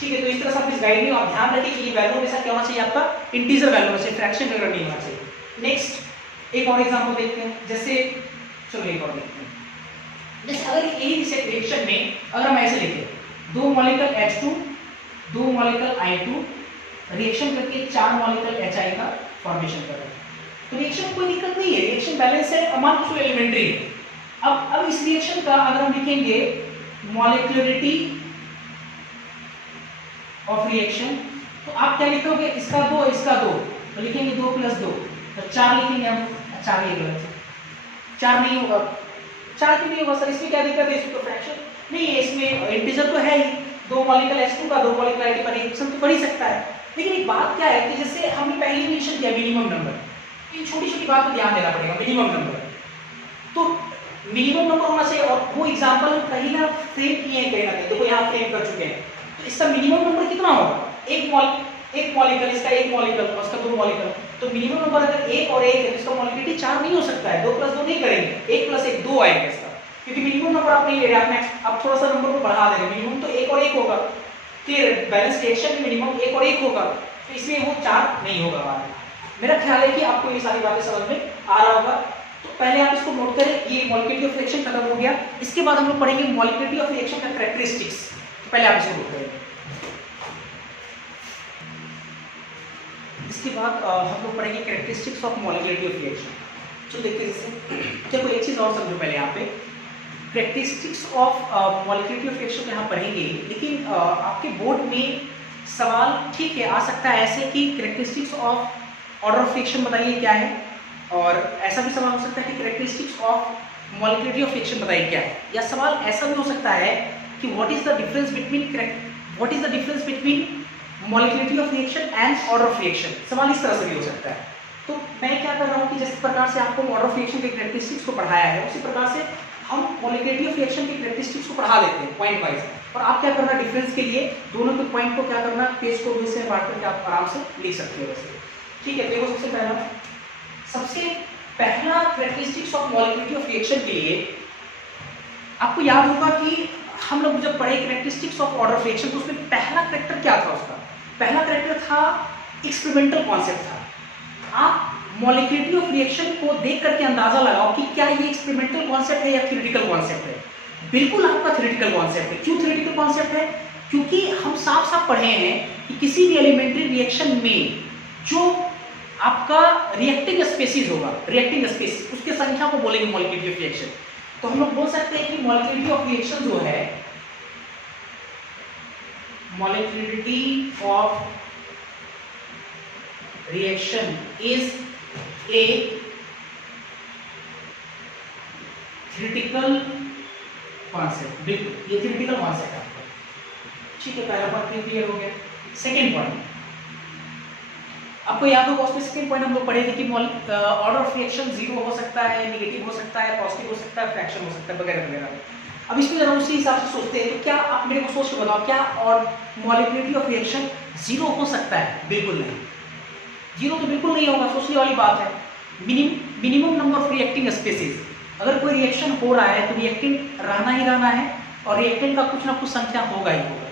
ठीक है। तो इस तरह से आप इस गाइड में आप ध्यान रखिए कि ये वैल्यू हमेशा क्या होना चाहिए? आपका इंटीजर वैल्यू होना चाहिए, फ्रैक्शन वगैरह नहीं होना चाहिए। नेक्स्ट एक और एग्जांपल देखते हैं, जैसे चलो एक और देखते हैं। जैसे अगर यही रिएक्शन में अगर हम ऐसे लिखें, 2 molecule H2, 2 molecule I2 reaction करके 4 मॉलिक्यूल HI का फॉर्मेशन कर रहे हैं, तो रिएक्शन में कोई दिक्कत नहीं है, रिएक्शन बैलेंस है, मान लो एलिमेंट्री है। अब इस रिएक्शन का अगर हम लिखेंगे मॉलिक्यूलरिटी ऑफ रिएक्शन, तो आप क्या लिखोगे? इसका 2 इसका 2, तो लिखेंगे 2 + 2, तो 4 लिखेंगे हम। 4 ये गलत है, 4 नहीं होगा। 4 क्यों नहीं होगा सर? इसमें क्या दिक्कत है? इसमें तो फ्रैक्शन नहीं है, इसमें इंटीजर तो है ही। 2 मॉलिक्यूल H2 का 2 मॉलिक्यूल I2 का रिएक्शन तो कर ही सकता है। लेकिन एक बात क्या है कि जैसे हमने पहले मेंशन किया मिनिमम नंबर, इन छोटी-छोटी बात पर ध्यान देना पड़ेगा। मिनिमम नंबर, तो मिनिमम नंबर होना चाहिए, और वो एग्जांपल कहीं ना फ्रेम किए हैं, कहीं ना कहीं देखो यहाँ फ्रेम कर चुके हैं। तो इसका मिनिमम नंबर कितना होगा? एक मॉलिक्यूल, इसका 1 मॉलिक्यूल और इसका 2 मॉलिक्यूल, तो मिनिमम नंबर अगर 1 और 1 है तो इसका मॉलिक्यूलरिटी 4 नहीं हो सकता है। 2 + 2 नहीं करेंगे, 1 + 1 2 आएगा इसका, क्योंकि मिनिमम नंबर आप नहीं ले रहे, आप थोड़ा सा नंबर को बढ़ा दे रहे। मिनिमम तो 1 और 1 होगा, क्लियर? बैलेंस रिएक्शन में मिनिमम 1 और 1 होगा, तो इसमें वो 4 नहीं होगा। मेरा ख्याल है कि आपको ये सारी बातें समझ में आ रहा होगा। तो पहले आप इसको नोट करें, ये मॉलिक्यूलरिटी ऑफ रिएक्शन खत्म हो गया। इसके बाद हम लोग पढ़ेंगे मॉलिक्यूलरिटी ऑफ रिएक्शन का कैरेक्टरिस्टिक्स। पहले आप इसको नोट करें, इसके बाद हम लोग पढ़ेंगे characteristics of molecularity of reaction. चलो देखते हैं, जैसे देखो एक चीज और समझो पहले। यहाँ पे characteristics of molecularity of reaction यहाँ पढ़ेंगे, लेकिन आपके बोर्ड में सवाल ठीक है आ सकता है ऐसे कि characteristics of order of reaction बताइए क्या है, और ऐसा भी सवाल हो सकता है कि characteristics of molecularity of reaction बताइए क्या है। या सवाल ऐसा भी हो सकता है कि what is the difference between molecularity of reaction and order of reaction. सवाल इस तरह से भी हो सकता है। तो मैं क्या कर रहा हूँ कि जिस प्रकार से आपको ऑर्डर ऑफ रिएक्शन के कैरेक्टरिस्टिक्स को पढ़ाया है, उसी प्रकार से हम मॉलिक्यूलरिटी ऑफ रिएक्शन के कैरेक्टरिस्टिक्स को पढ़ा देते हैं पॉइंट वाइज। और आप क्या करना, डिफरेंस के लिए दोनों के पॉइंट को क्या करना, पेज को भी से बांट करके आप आराम से लिख सकते हो वैसे, ठीक है। देखो सबसे पहला characteristics of molecularity of reaction के लिए आपको याद होगा कि हम लोग जब पढ़े characteristics of order of reaction, तो उसमें पहला कैरेक्टर क्या था? उसका पहला कैरेक्टर था एक्सपेरिमेंटल कॉन्सेप्ट था। आप मॉलिक्यूलरिटी ऑफ रिएक्शन को देख करके अंदाजा लगाओ कि क्या ये एक्सपेरिमेंटल कॉन्सेप्ट है या थ्योरेटिकल कॉन्सेप्ट है। बिल्कुल आपका थ्योरेटिकल कॉन्सेप्ट है। क्यों थ्योरेटिकल कॉन्सेप्ट है? क्योंकि हम साफ साफ पढ़े हैं कि किसी भी एलिमेंट्री रिएक्शन में जो आपका रिएक्टिंग स्पीशीज होगा, रिएक्टिंग स्पीशीज, उसके संख्या को बोलेंगे मॉलिक्यूलरिटी ऑफ रिएक्शन। तो हम लोग बोल सकते हैं कि मॉलिक्यूलरिटी ऑफ रिएक्शन जो है, molecularity of reaction is a theoretical concept. बिल्कुल ये थ्योरेटिकल कॉन्सेप्ट है आपका, ठीक है। पहला पॉइंट क्लियर हो गया। सेकेंड पॉइंट, आपको याद होगा उसमें सेकंड पॉइंट हम लोग पढ़े थे कि ऑर्डर ऑफ रिएक्शन जीरो हो सकता है, नेगेटिव हो सकता है, पॉजिटिव हो सकता है, फ्रैक्शन हो सकता है, वगैरह वगैरह। अब इसमें जरा उसी हिसाब से सोचते हैं, तो क्या आप मेरे को सोच के बताओ, क्या और मॉलिक्यूलरिटी ऑफ रिएक्शन जीरो हो सकता है? बिल्कुल नहीं, जीरो तो बिल्कुल नहीं होगा। सोचने वाली बात है। Minimum number of reacting species, अगर कोई रिएक्शन हो रहा है तो रिएक्टेंट रहना ही रहना है, और रिएक्टेंट का कुछ ना कुछ संख्या होगा ही होगा,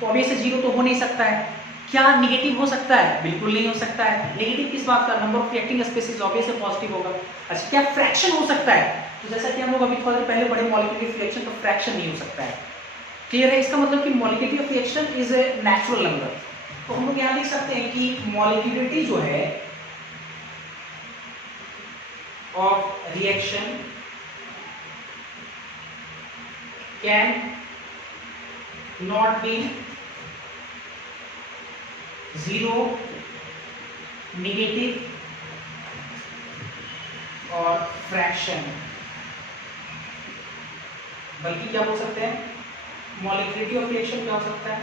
तो अभी से जीरो तो हो नहीं सकता है। क्या निगेटिव हो सकता है? बिल्कुल नहीं हो सकता है। नेगेटिव किस बात का? Number of reacting species, obviously positive होगा। अच्छा, क्या फ्रैक्शन हो सकता है? तो जैसा कि हम लोग अभी थोड़ी देर पहले पढ़े मॉलिक्यूलर रिएक्शन, तो फ्रैक्शन नहीं हो सकता है। क्लियर है? इसका मतलब कि molecularity of reaction is a natural number. तो हम लोग यहाँ लिख सकते हैं कि मॉलिक्यूलरिटी जो है of reaction can not be zero, negative और फ्रैक्शन, बल्कि क्या बोल सकते हैं, मॉलिक्यूलरिटी ऑफ रिएक्शन क्या हो सकता है,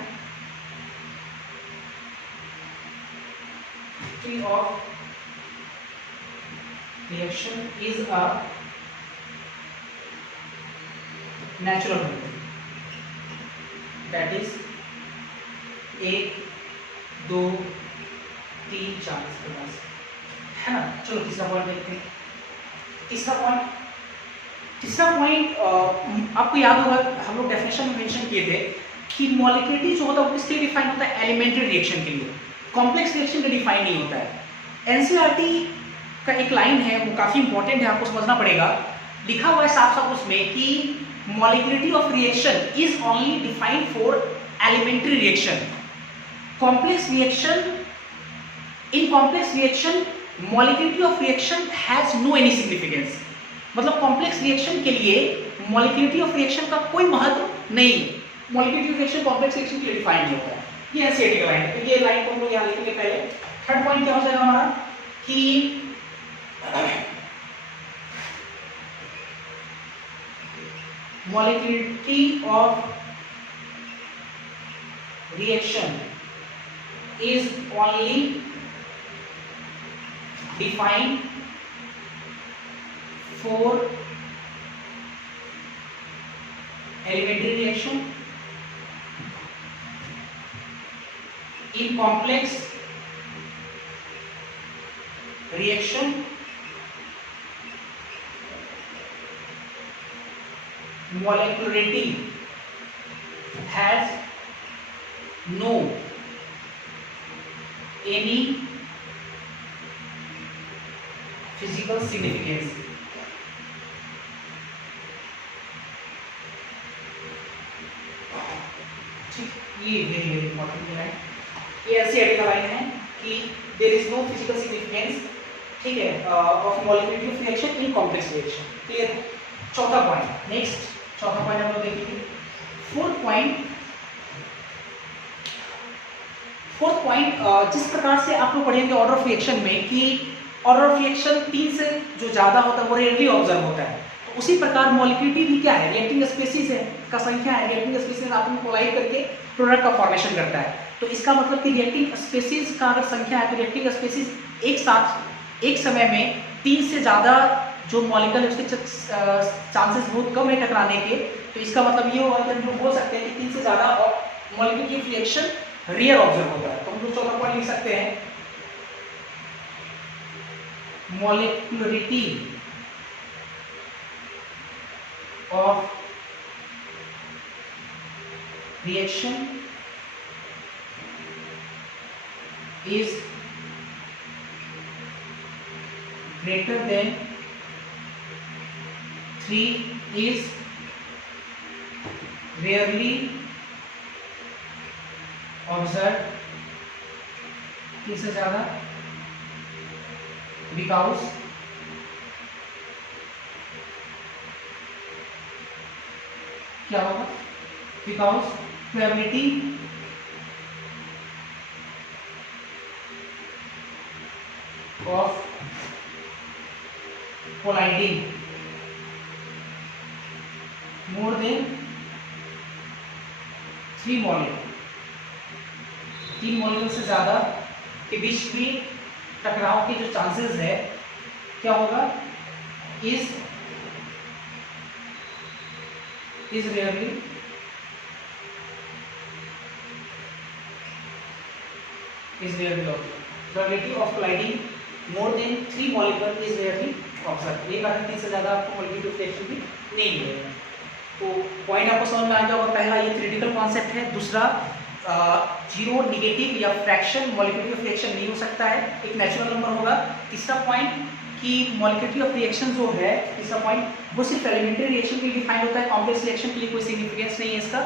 of reaction is a natural number, that is 1 2 3 4 इसके पास है ना। चलो तीसरा पॉइंट देखते हैं। तीसरा पॉइंट आपको याद होगा, हम लोग डेफिनेशन में मेंशन किए थे कि मॉलिक्यूलरिटी जो होता है वो किसके लिए डिफाइन होता है? एलिमेंट्री रिएक्शन के लिए, कॉम्प्लेक्स रिएक्शन के डिफाइन नहीं होता है। एनसीईआरटी का एक लाइन है, वो काफी इंपॉर्टेंट है, आपको समझना पड़ेगा। लिखा हुआ है साफ साफ उसमें कि molecularity of reaction is only defined for elementary reaction. Complex reaction, in complex reaction molecularity of reaction has no any significance. मतलब कॉम्प्लेक्स रिएक्शन के लिए मॉलिक्यूलरिटी ऑफ रिएक्शन का कोई महत्व नहीं। Molecularity of reaction complex reaction के लिए define नहीं होता है। ये एनसीईआरटी का लाइन है, तो ये लाइन को हम लोग यहाँ लिखेंगे पहले। थर्ड पॉइंट क्या हो जाएगा हमारा कि molecularity of reaction is only defined for elementary reaction. In complex reaction molecularity has no any physical significance. ये वेरी वेरी इंपॉर्टेंट है, ये एनसीईआरटी का लाइन है कि there is no physical significance, ठीक है, of molecularity of reaction in complex reaction. Clear? चौथा point, next चौथा पॉइंट हम लोग देखेंगे। फोर्थ पॉइंट जिस प्रकार से आप लोग पढ़ेंगे ऑर्डर ऑफ रिएक्शन में कि ऑर्डर ऑफ रिएक्शन 3 से जो ज्यादा होता है वो रेयरली ऑब्जर्व होता है, तो उसी प्रकार मॉलिक्यूलरिटी भी क्या है, रिएक्टिंग स्पीसीज है का संख्या है। रिएक्टिंग स्पीसीज आपस में कोलाइड करके प्रोडक्ट का फॉर्मेशन करता है, तो इसका मतलब कि रिएक्टिंग स्पीसीज का अगर संख्या है तो रिएक्टिंग स्पीसीज एक साथ एक समय में 3 से ज्यादा जो मॉलिक्यूल है उसके चांसेस बहुत कम है टकराने के। तो इसका मतलब ये होगा कि हम लोग बोल सकते हैं कि 3 से ज्यादा मॉलिक्यूल की रिएक्शन रियर ऑब्जर्व होता है। तो हम लोग चौथा पॉइंट लिख सकते हैं, molecularity of reaction is greater than 3 is rarely observed, 3 से ज्यादा, because क्या होगा, because probability of colliding more than 3 molecule, 3 molecule से ज्यादा के बीच में टकराव के जो चांसेस है क्या होगा, is rarely probability of colliding more than 3 molecule is rarely observed। एक आधार 3 से ज़्यादा आपको molecular रिएक्शन भी नहीं मिलेगा। तो पॉइंट आपको समझ में आ गया होगा, पहला ये थ्योरेटिकल कॉन्सेप्ट है, दूसरा जीरो निगेटिव या फ्रैक्शन मॉलिक्यूलर ऑफ रिएक्शन नहीं हो सकता है, एक नेचुरल नंबर होगा। तीसरा पॉइंट कि मॉलिक्यूलर ऑफ रिएक्शन जो है, तीसरा पॉइंट वो सिर्फ एलिमेंट्री रिएक्शन के लिए डिफाइंड होता है, कॉम्प्लेक्स रिएक्शन के लिए कोई सिग्निफिकेंस नहीं है, इसका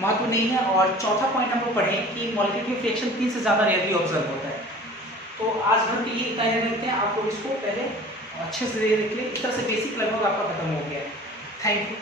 महत्व नहीं है। और चौथा पॉइंट हम लोग पढ़ें कि मॉलिक्यूलर ऑफ रिएक्शन 3 से ज़्यादा रेयरली ऑब्जर्व होता है। तो आज भर के लिए इतना ही देखते हैं, आप लोग इसको पहले अच्छे से देख लें, इस तरह से बेसिक लगभग आपका खत्म हो गया है। Thank you.